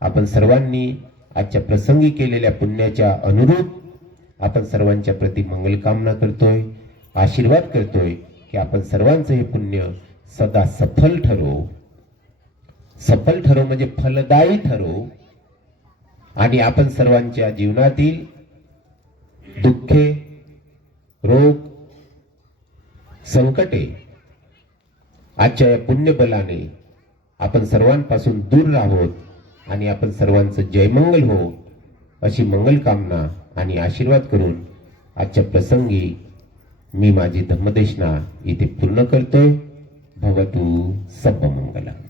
आपण सर्वांनी आजच्या प्रसंगी केलेल्या पुण्याच्या अनुरूप आपण सर्वांच्या प्रती मंगलकामना करतोय, आशीर्वाद करतोय की आपण सर्वांचं हे पुण्य सदा सफल ठरो. सफल ठरो म्हणजे फलदायी ठरो. आणि आपण सर्वांच्या जीवनातील दुःखे, रोग, संकटे आजच्या या पुण्यबलाने आपण सर्वांपासून दूर राहोत आणि आपण सर्वांचं जयमंगल हो अशी मंगलकामना आणि आशीर्वाद करून आजच्या प्रसंगी मी माझी धम्मदेशना इथे पूर्ण करतोय. भवतु सर्वमंगलम्.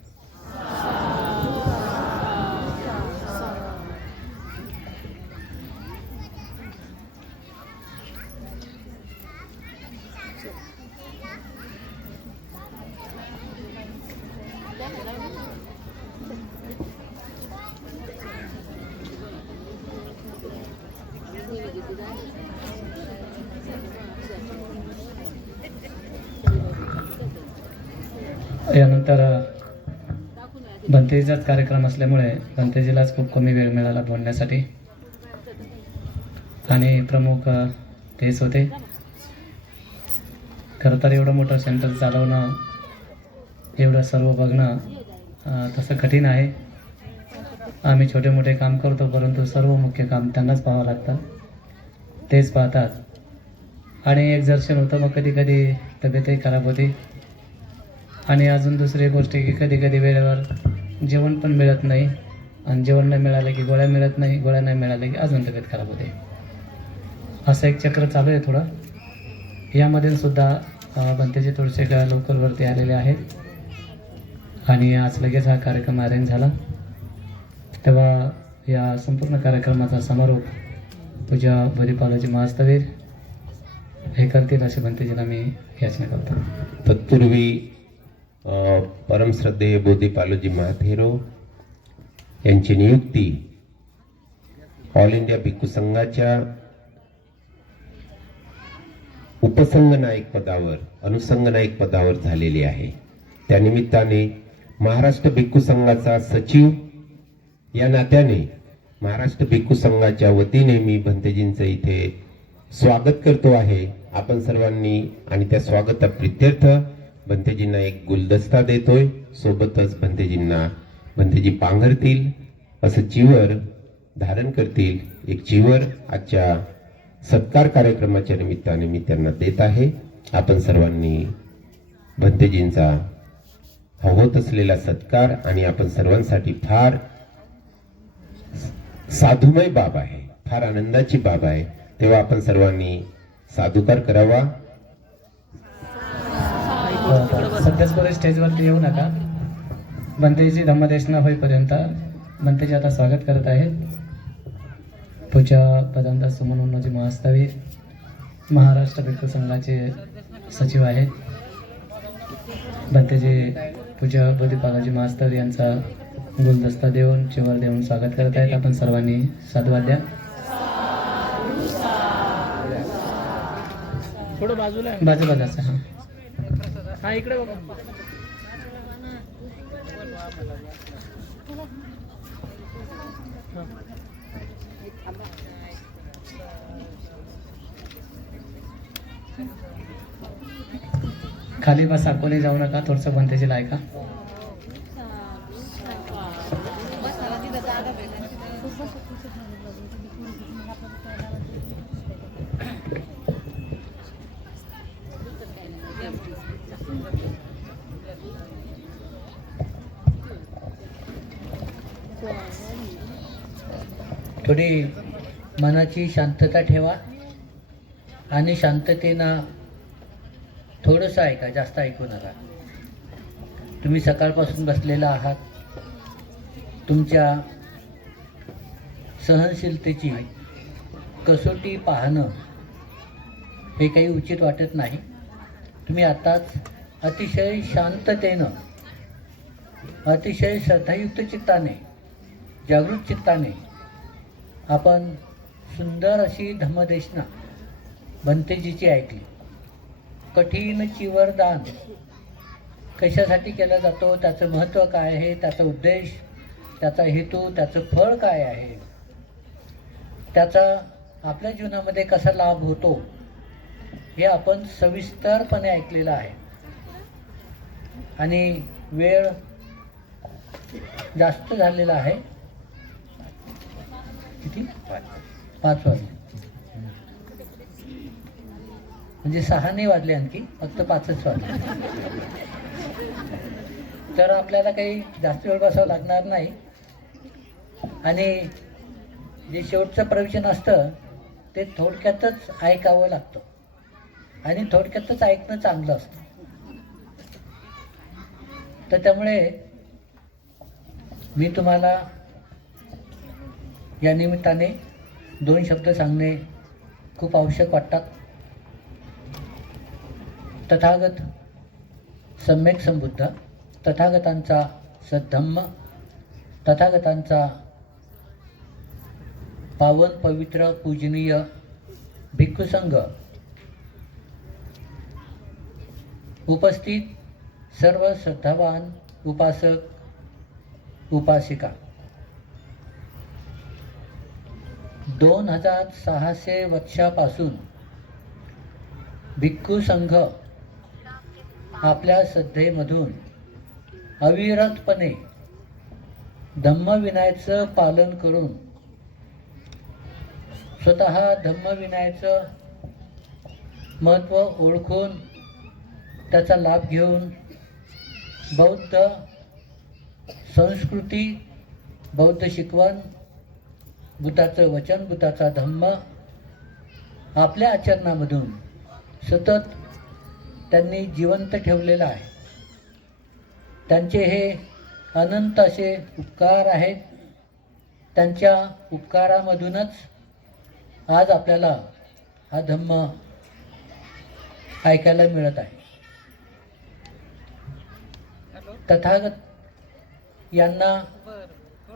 यानंतर भंतेजीचाच कार्यक्रम असल्यामुळे भंतेजीलाच खूप कमी वेळ मिळाला बोलण्यासाठी. आणि प्रमुख तेच होते. खरं तर एवढं मोठं सेंटर चालवणं, एवढं सर्व बघणं तसं कठीण आहे. आम्ही छोटे मोठे काम करतो, परंतु सर्व मुख्य काम त्यांनाच पाहावं लागतं, तेच पाहतात. आणि एक्झर्शन होतं, मग कधी कधी तब्येतही खराब होती. आणि अजून दुसरी गोष्ट की कधी कधी वेळेवर जेवण पण मिळत नाही, आणि जेवण नाही मिळालं की गोळ्या मिळत नाही, गोळ्या नाही मिळाल्या की अजून तब्येत खराब होते. असं एक चक्र चालू आहे थोडं. यामध्ये सुद्धा बनतेचे थोडेसे लवकर वरती आलेले आहेत आणि आज लगेच हा कार्यक्रम अरेंज झाला. तेव्हा या संपूर्ण कार्यक्रमाचा समारोप पूजा भरीपालाजी महास्तवीर हे करतील असे बनतेजीला मी याचना करतो. तत्पूर्वी परमश्रद्धेय बोधिपालोजी महाथेरो यांची नियुक्ती ऑल इंडिया भिक्खू संघाच्या उपसंघनायक पदावर, अनुसंघनायक पदावर झालेली आहे. त्यानिमित्ताने महाराष्ट्र भिक्खू संघाचा सचिव या नात्याने महाराष्ट्र भिक्खू संघाच्या वतीने मी भंतेजींचं इथे स्वागत करतो आहे. आपण सर्वांनी आणि त्या स्वागताप्रित्यर्थ भंतेजींना एक गुलदस्ता देतोय. सोबतच भंतेजी पांघरतील असं चिवर धारण करतील. एक चिवर आजच्या सत्कार कार्यक्रमाच्या निमित्ताने मी त्यांना देत आहे. आपण सर्वांनी भंतेजींचा हा होत असलेला सत्कार आणि आपण सर्वांसाठी फार साधुमय बाब आहे, फार आनंदाची बाब आहे, तेव्हा आपण सर्वांनी साधुकार करावा. सध्याच कोणी स्टेजवरती येऊ नका. बनतेजी धम्मदेशना होईपर्यंत बनतेजी आता स्वागत करत आहेत. पूजा पदांता सुमनोजी महास्तवीर महाराष्ट्र भिक्खू संघाचे सचिव आहेत. बनतेजी पूजा बोधिपालाजी महास्तवीर यांचा गुलदस्ता देऊन चिवर देऊन स्वागत करत आहेत. आपण सर्वांनी साधुवाद द्या. थोडं बाजूला बाजूला जायचं. हां, हा इकडे बघा. खाली बसा, कोणी जाऊ नका. थोडंसं बनतेची लायका. थोडी मनाची शांतता ठेवा आणि शांततेनं थोडंसं ऐका, जास्त ऐकू नका. तुम्ही सकाळपासून बसलेला आहात. तुमच्या सहनशीलतेची कसोटी पाहणं हे काही उचित वाटत नाही. तुम्ही आताच अतिशय शांततेनं, अतिशय श्रद्धायुक्त चित्ताने, जागृत चित्ताने आपण सुंदर अशी धम्मदेशना भंतेजीची ऐकली. कठीण चिवरदान कशासाठी केला जातो, त्याचं महत्त्व काय आहे, त्याचा उद्देश, त्याचा हेतू, त्याचं फळ काय आहे, त्याचा आपल्या जीवनामध्ये कसा लाभ होतो, हे आपण सविस्तरपणे ऐकलेलं आहे. आणि वेळ जास्त झालेला आहे. किती? 5 वाजले. म्हणजे 6 नाही वाजले, आणखी फक्त 5च वाजले. तर आपल्याला काही जास्त वेळ बसावं लागणार नाही. आणि जे शेवटचं प्रवचन असतं ते थोडक्यातच ऐकावं लागतं आणि थोडक्यातच ऐकणं चांगलं असतं. तर त्यामुळे मी तुम्हाला या निमित्ताने 2 शब्द सांगणे खूप आवश्यक वाटतात. तथागत सम्यक संबुद्ध, तथागतांचा सद्धम्म, तथागतांचा पावन पवित्र पूजनीय भिक्खू संघ, उपस्थित सर्व श्रद्धावान उपासक उपासिका, 2600 वर्षापासून भिक्खू संघ आपल्या श्रद्धेमधून अविरतपणे धम्मविनयाचं पालन करून स्वतः धम्मविनयाचं महत्त्व ओळखून त्याचा लाभ घेऊन बौद्ध संस्कृती, बौद्ध शिकवण, बुद्धाचं वचन, बुद्धाचा धम्म आपल्या आचरणामधून सतत त्यांनी जिवंत ठेवलेलं आहे. त्यांचे हे अनंत असे उपकार आहेत. त्यांच्या उपकारामधूनच आज आपल्याला हा धम्म ऐकायला मिळत आहे. तथागत यांना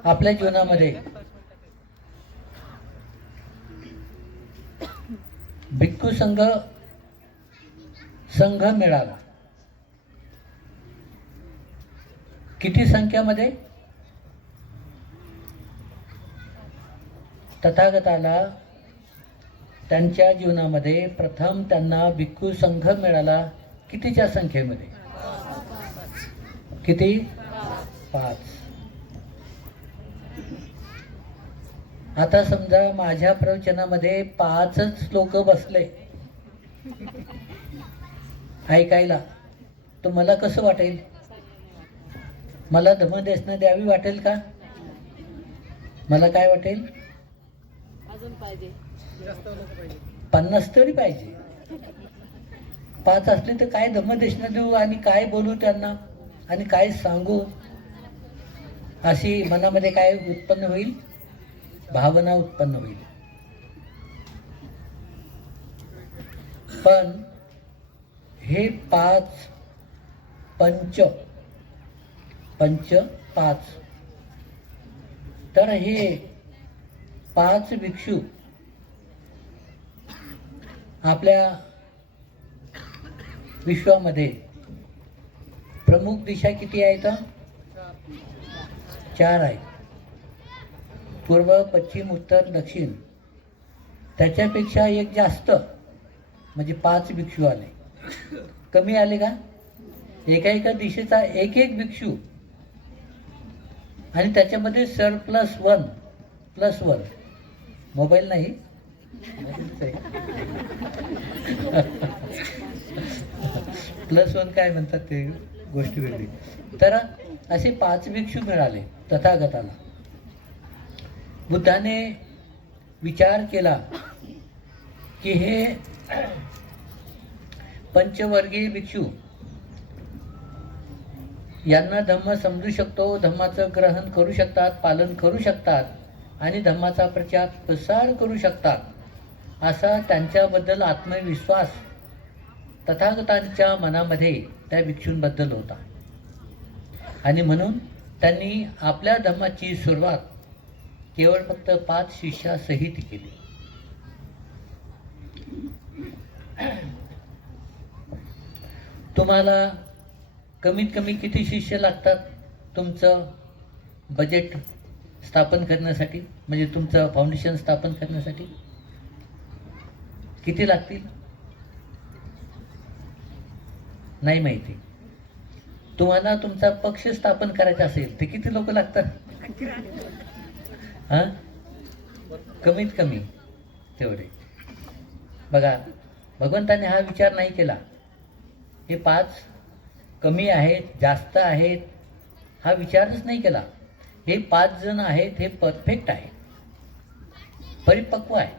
आपल्या जीवनामध्ये भिक्खू संघ मिळाला. किती संख्यामध्ये? तथागताला त्यांच्या जीवनामध्ये प्रथम त्यांना भिक्खू संघ मिळाला. कितीच्या संख्येमध्ये? किती? 5. आता समजा माझ्या प्रवचनामध्ये 5च लोक बसले ऐकायला, तर मला कसं वाटेल? मला धम्मदेशना द्यावी वाटेल का? मला काय वाटेल? 50 तरी पाहिजे. 5 असले तर काय धम्मदेशना देऊ आणि काय बोलू त्यांना आणि काय सांगू, अशी मनामध्ये काय उत्पन्न होईल? भावना उत्पन्न होईल. पण हे 5 पंच 5, तर हे 5 भिक्षू आपल्या विश्वामध्ये प्रमुख दिशा किती आहेत? 4 आहेत. पूर्व, पश्चिम, उत्तर, दक्षिण. त्याच्यापेक्षा एक जास्त, म्हणजे 5 भिक्षू आले. कमी आले का? एका दिशेचा एक भिक्षू आणि त्याच्यामध्ये सर +1 मोबाईल नाही, +1 काय म्हणतात ते गोष्टी वेगळी. तर असे 5 भिक्षू मिळाले तथागताला. बुद्धाने विचार केला की हे पंचवर्गीय भिक्षू यांना धम्म समजू शकतो, धम्माचं ग्रहण करू शकतात, पालन करू शकतात आणि धम्माचा प्रचार प्रसार करू शकतात, असा त्यांच्याबद्दल आत्मविश्वास तथागतांच्या मनामध्ये त्या भिक्षूंबद्दल होता. आणि म्हणून त्यांनी आपल्या धम्माची सुरुवात केवळ फक्त 5 शिष्यासहित केली. तुम्हाला कमीत कमी किती शिष्य लागतात तुमचं बजेट स्थापन करण्यासाठी, म्हणजे तुमचं फाउंडेशन स्थापन करण्यासाठी? किती लागतील? नाही माहिती. तुम्हाला तुमचा पक्ष स्थापन करायचा असेल तर किती लोक लागतात? हां, कमीत कमी तेवढे. बघा, भगवंताने हा विचार नाही केला हे 5 कमी आहेत, जास्त आहेत, हा विचारच नाही केला. हे 5 जण आहेत, हे परफेक्ट आहे, परिपक्व आहे.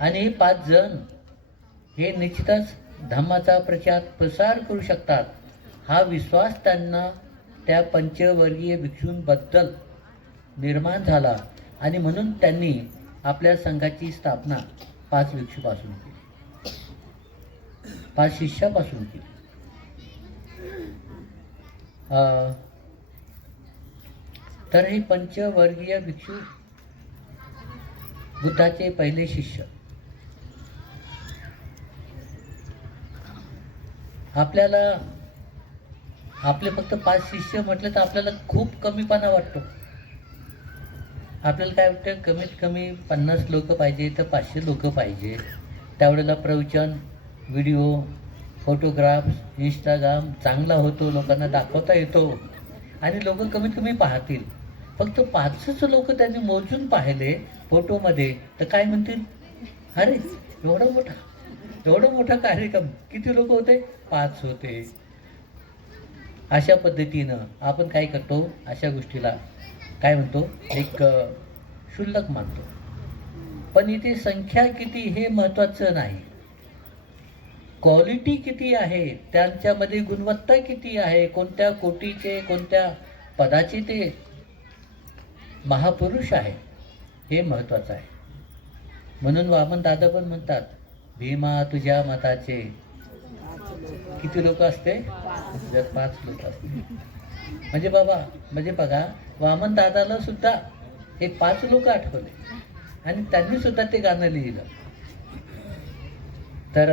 आणि हे 5 जण हे निश्चितच धम्माचा प्रचार प्रसार करू शकतात, हा विश्वास त्यांना त्या पंचवर्गीय भिक्षूंबद्दल निर्माण झाला. आणि म्हणून त्यांनी आपल्या संघाची स्थापना 5 भिक्षूपासून केली, 5 शिष्यापासून केली. तर हे पंचवर्गीय भिक्षू बुद्धाचे पहिले शिष्य. आपल्याला आपले फक्त 5 शिष्य म्हटलं तर आपल्याला खूप कमीपणा वाटतो. आपल्याला काय वाटतं, कमीत कमी 50 लोक पाहिजे तर 500 लोक पाहिजे. त्यावेळेला प्रवचन, व्हिडिओ, फोटोग्राफ्स, इंस्टाग्राम चांगला होतो, लोकांना दाखवता येतो आणि लोक कमीत कमी पाहतील. फक्त 5च लोक त्यांनी मोजून पाहिले फोटोमध्ये तर काय म्हणतील, अरे एवढा मोठा कार्यक्रम, किती लोक होते? 5 होते. अशा पद्धतीनं आपण काय करतो, अशा गोष्टीला काय म्हणतो, एक क्षुल्लक मानतो. पण इथे संख्या किती हे महत्त्वाचं नाही, क्वालिटी किती आहे, त्यांच्यामध्ये गुणवत्ता किती आहे, कोणत्या कोटीचे, कोणत्या पदाचे ते महापुरुष आहे, हे महत्त्वाचं आहे. म्हणून वामन दादा पण म्हणतात, भीमा तुझ्या मताचे किती लोक असते, जर 5 लोक असते. म्हणजे बाबा, म्हणजे बघा, वामन दादाला सुद्धा हे 5 लोक आठवले आणि त्यांनी सुद्धा ते गाणं लिहिलं. तर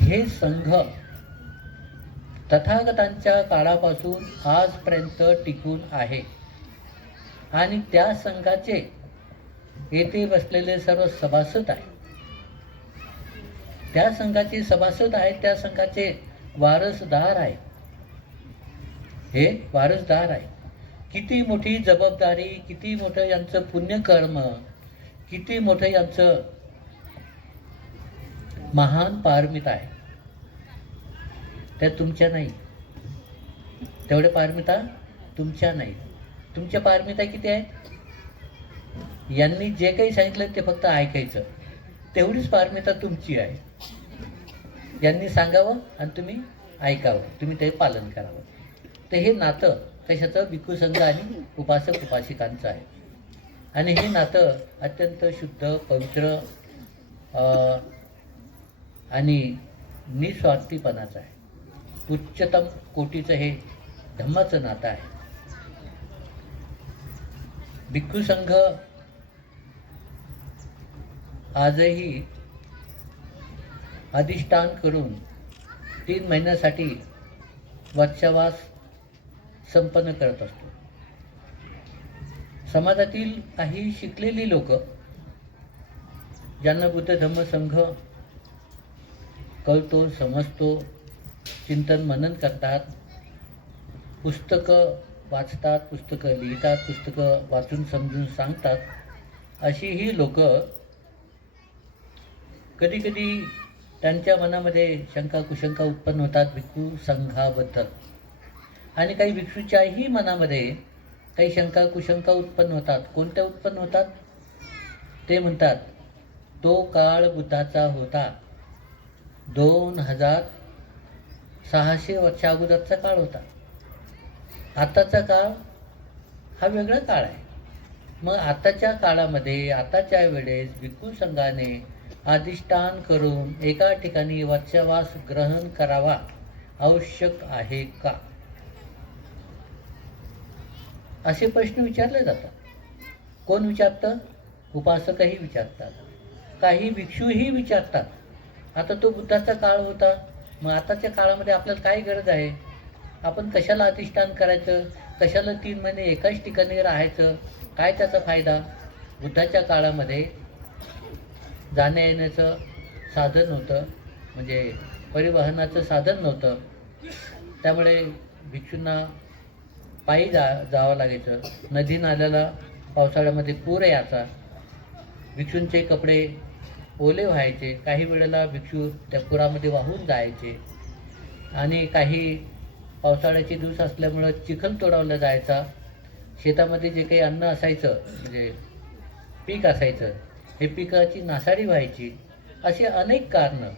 हे संघ तथागतांच्या काळापासून आजपर्यंत टिकून आहे आणि त्या संघाचे येथे बसलेले सर्व सभासद आहेत, त्या संघाचे सभासद आहेत, त्या संघाचे वारसदार आहेत, हे वारसदार आहे. किती मोठी जबाबदारी, किती मोठं यांचं पुण्यकर्म, किती मोठं यांचं महान पारमिता आहे. त्या तुमच्या नाही, तेवढ्या पारमिता तुमच्या नाही. तुमच्या पारमिता किती आहेत, यांनी जे काही सांगितलं ते फक्त ऐकायचं, तेवढीच पारमिता तुमची आहे. यांनी सांगावं आणि तुम्ही ऐकावं, तुम्ही ते पालन करावं. तर हे नातं कशाचं, भिक्खू संघ आणि उपासक उपासिकांचं आहे. आणि हे नातं अत्यंत शुद्ध, पवित्र आणि निस्वार्थीपणाचं आहे. उच्चतम कोटीचं हे धम्माचं नातं आहे. भिक्खू संघ आजही अधिष्ठान करून 3 महिन्यासाठी वत्सवास संपन्न करत असतो. समाजातील काही शिकलेली लोक, ज्यांना बुद्ध धम्म संघ कळतो, समजतो, चिंतन मनन करतात, पुस्तकं वाचतात, पुस्तकं लिहितात, पुस्तकं वाचून समजून सांगतात, अशी ही लोक कधी कधी त्यांच्या मनामध्ये शंका कुशंका उत्पन्न होतात भिक्खू संघाबद्दल. आणि काही भिक्षूच्याही मनामध्ये काही शंका कुशंका उत्पन्न होतात. कोणत्या उत्पन्न होतात, ते म्हणतात, तो काळ बुद्धाचा होता, 2600 वर्षा अगोदरचा काळ होता. आताचा काळ हा वेगळा काळ आहे. मग आताच्या काळामध्ये, आताच्या वेळेस भिक्खू संघाने अधिष्ठान करून एका ठिकाणी वत्सवास ग्रहण करावा आवश्यक आहे का, असे प्रश्न विचारले जातात. कोण विचारतं, उपासकही विचारतात, काही भिक्षूही विचारतात. आता तो बुद्धाचा काळ होता, मग आताच्या काळामध्ये आपल्याला काय गरज आहे, आपण कशाला अधिष्ठान करायचं, कशाला 3 महिने एकाच ठिकाणी राहायचं, काय त्याचा फायदा. बुद्धाच्या काळामध्ये जाण्या येण्याचं साधन नव्हतं, म्हणजे परिवहनाचं साधन नव्हतं, त्यामुळे भिक्षूंना पायी जावं लागायचं. नदी नाल्याला पावसाळ्यामध्ये पूर यायचा, भिक्षूंचे कपडे ओले व्हायचे, काही वेळेला भिक्षू त्या पुरामध्ये वाहून जायचे. आणि काही पावसाळ्याचे दिवस असल्यामुळं चिखल तोडावला जायचा. शेतामध्ये जे काही अन्न असायचं, म्हणजे पीक असायचं, हे पिकाची नासाडी व्हायची. असे अनेक कारणं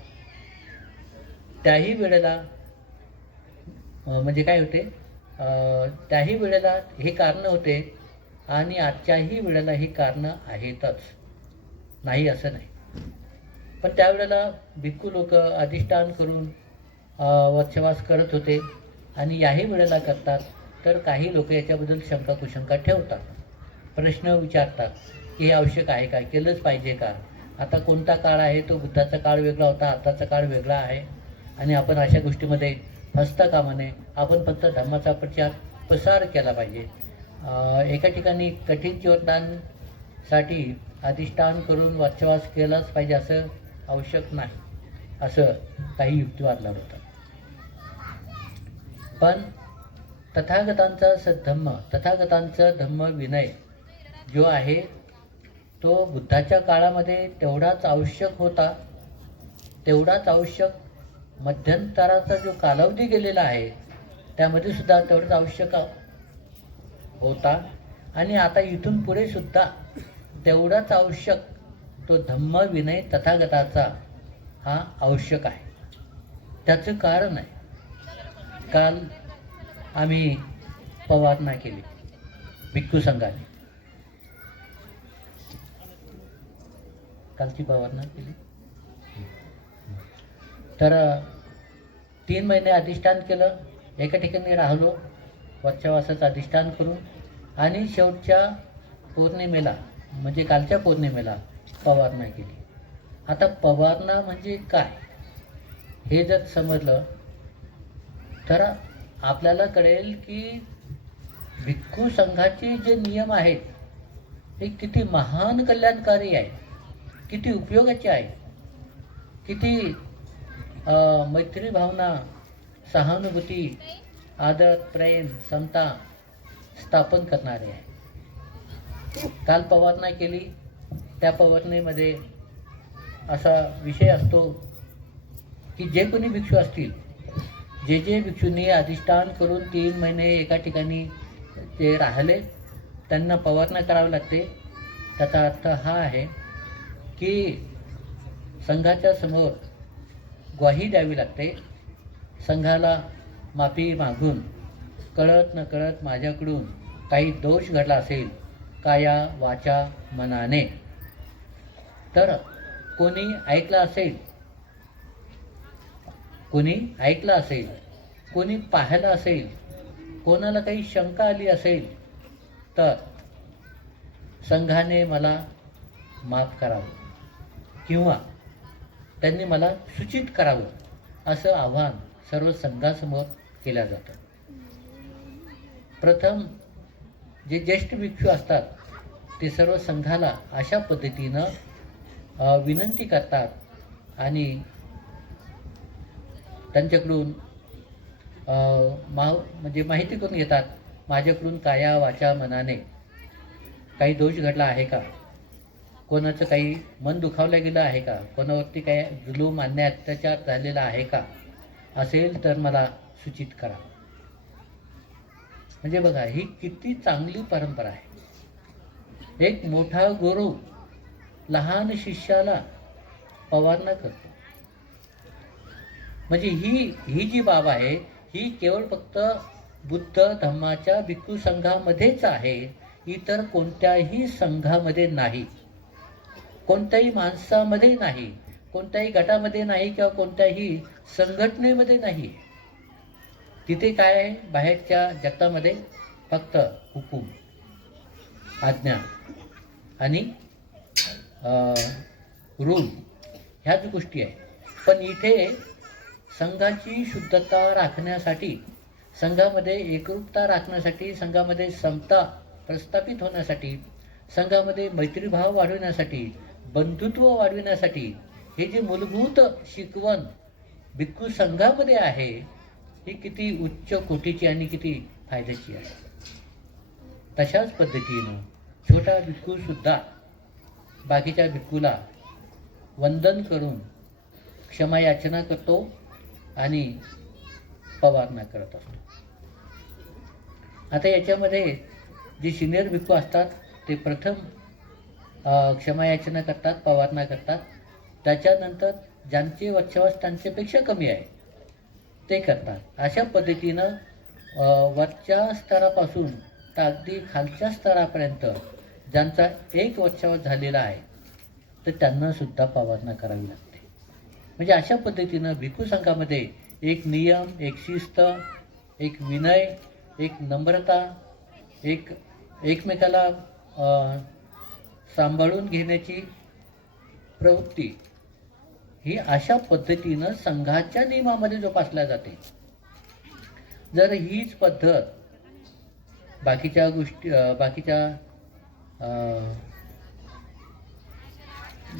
त्याही वेळेला म्हणजे काय होते, त्याही वेळेला हे कारणं होते आणि आजच्याही वेळेला ही कारणं आहेतच, नाही असं नाही. पण त्यावेळेला भिक्खू लोक अधिष्ठान करून वत्सवास करत होते आणि याही वेळेला करतात. तर काही लोक याच्याबद्दल शंका कुशंका ठेवतात, प्रश्न विचारतात की हे आवश्यक आहे का, केलंच पाहिजे का. आता कोणता काळ आहे, तो बुद्धाचा काळ वेगळा होता, आताचा काळ वेगळा आहे आणि आपण अशा गोष्टीमध्ये फसता कामा नये. आपण फक्त धर्माचा प्रसार केला पाहिजे. एका ठिकाणी कठीण जीवनदानसाठी अधिष्ठान करून वत्सवास केलाच पाहिजे असं आवश्यक नाही, असं काही युक्तिवाद लावतात. पण तथागतांचा सद्धम्म, तथागतांचा धम्म विनय जो आहे तो बुद्धाच्या काळामध्ये तेवढाच आवश्यक होता, तेवढाच आवश्यक मध्यंतराचा जो कालावधी गेलेला आहे त्यामध्ये सुद्धा तेवढंच आवश्यक होता आणि आता इथून पुढे सुद्धा तेवढाच आवश्यक तो धम्म विनय तथागताचा हा आवश्यक आहे. त्याचं कारण आहे, काल आम्ही पवारणा केली भिक्खू संघाने, कालची पवारणा केली. तर 3 महिने अधिष्ठान केलं, एका ठिकाणी राहिलो वर्षावासाचं अधिष्ठान करून, आणि शेवटच्या पौर्णिमेला म्हणजे कालच्या पौर्णिमेला पवारणा केली. आता पवारणा म्हणजे काय हे जर समजलं तर आपल्याला कळेल की भिक्खू संघाचे जे नियम आहेत हे किती महान कल्याणकारी आहेत, किती उपयोगाचे आहेत, किती मैत्री भावना, सहानुभूती, आदर, प्रेम, समता स्थापन करणारे आहे. काल पवारणा केली, त्या पवारणेमध्ये असा विषय असतो की जे कोणी भिक्षू असतील, जे भिक्षूंनी अधिष्ठान करून 3 महिने एका ठिकाणी ते राहिले त्यांना पवारणा करावी लागते. त्याचा अर्थ हा आहे की संघाच्या समोर ग्वाही द्यावी लागते, संघाला माफी मागून कळत न कळत माझ्याकडून काही दोष घडला असेल काया वाचा मनाने, तर कोणी ऐकलं असेल, कोणी पाहिलं असेल, कोणाला काही शंका आली असेल तर संघाने मला माफ करावं किंवा त्यांनी मला सूचित करावं असं आव्हान सर्व संघासमोर केलं जातं. प्रथम जे ज्येष्ठ भिक्षू असतात ते सर्व संघाला अशा पद्धतीनं विनंती करतात आणि त्यांच्याकडून म्हणजे माहिती करून घेतात, माझ्याकडून काया वाचा मनाने काही दोष घडला आहे का, कोणाचं काही मन दुखावलं गेलं आहे का, कोणावरती काही जुलूम अन्याय अत्याचार झालेला आहे का, असेल तर मला सूचित करा. म्हणजे बघा ही किती चांगली परंपरा आहे. एक मोठा गुरु लहान शिष्याला पवारणा करतो. म्हणजे ही जी बाब आहे ही केवळ फक्त बुद्ध धम्माच्या भिक्खू संघामध्येच आहे, इतर कोणत्याही संघामध्ये नाही, कोणत्याही माणसामध्ये नाही, कोणत्याही गटामध्ये नाही किंवा कोणत्याही संघटनेमध्ये नाही. तिथे काय आहे, बाहेरच्या जगतामध्ये फक्त हुकूम, आज्ञा आणि रूल ह्याच गोष्टी आहेत. पण इथे संघाची शुद्धता राखण्यासाठी, संघामध्ये एकरूपता राखण्यासाठी, संघामध्ये समता प्रस्थापित होण्यासाठी, संघामध्ये मैत्रीभाव वाढविण्यासाठी, बंधुत्व वाढविण्यासाठी हे जे मूलभूत शिकवण भिक्खू संघामध्ये आहे ही किती उच्च कोटीची आणि किती फायद्याची आहे. तशाच पद्धतीनं छोटा भिक्खू सुद्धा बाकीच्या भिक्खूला वंदन करून क्षमा याचना करतो आणि पवारणा करत असतो. आता याच्यामध्ये जे सिनियर भिक्खू असतात ते प्रथम क्षमा याचना करतात, पवारणा करतात. त्याच्यानंतर ज्यांचे वर्चस्व त्यांच्यापेक्षा कमी आहे ते करतात. अशा पद्धतीनं वरच्या स्तरापासून तर अगदी खालच्या स्तरापर्यंत ज्यांचा एक वर्षावर झालेला आहे तर त्यांना सुद्धा पवारणा करावी लागते. म्हणजे अशा पद्धतीनं भिक्खू संघामध्ये एक नियम, एक शिस्त, एक विनय, एक नम्रता, एकमेकाला सांभाळून घेण्याची प्रवृत्ती ही अशा पद्धतीनं संघाच्या नियमामध्ये जोपासल्या जाते. जर हीच पद्धत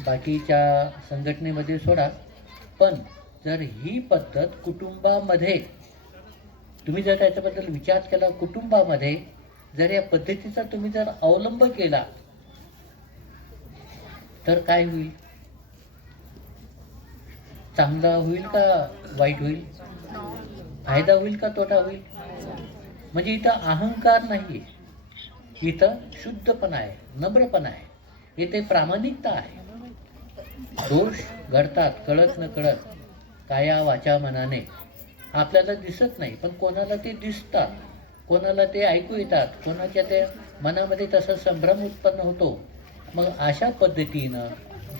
बाकीच्या संघटनेमध्ये सोडा, पण जर ही पद्धत कुटुंबामध्ये तुम्ही जर त्याच्याबद्दल विचार केला, कुटुंबामध्ये जर या पद्धतीचा तुम्ही जर अवलंब केला तर काय होईल? चांगला होईल का वाईट होईल, फायदा होईल का तोटा होईल. म्हणजे इथं अहंकार नाही, इथं शुद्धपणा आहे, नम्रपणा आहे, इथे प्रामाणिकता आहे. दोष घडतात कळत न कळत, काया वाचा मनाने, आपल्याला दिसत नाही पण कोणाला ते दिसतात, कोणाला ते ऐकू येतात, कोणाच्या ते मनामध्ये तसा संभ्रम उत्पन्न होतो. मग अशा पद्धतीनं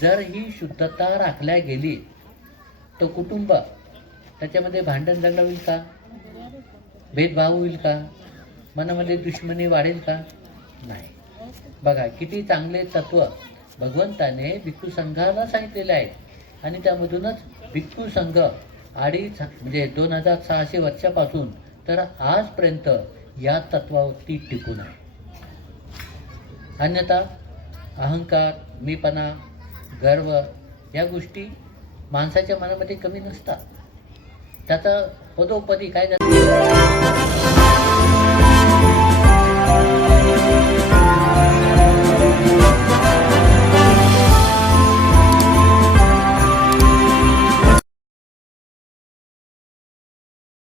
जर ही शुद्धता राखल्या गेली तर कुटुंब त्याच्यामध्ये भांडण दंड होईल का, भेदभाव होईल का, मनामध्ये दुश्मनी वाढेल का, नाही. बघा किती चांगले तत्व भगवंताने भिक्खू संघाला सांगितलेले आहेत. आणि त्यामधूनच भिक्खू संघ 2600 वर्षापासून तर आजपर्यंत या तत्वावरती टिकून आहे. अन्यथा अहंकार, मीपणा, गर्व या गोष्टी माणसाच्या मनामध्ये कमी नसतात. त्याचा पदोपदी काय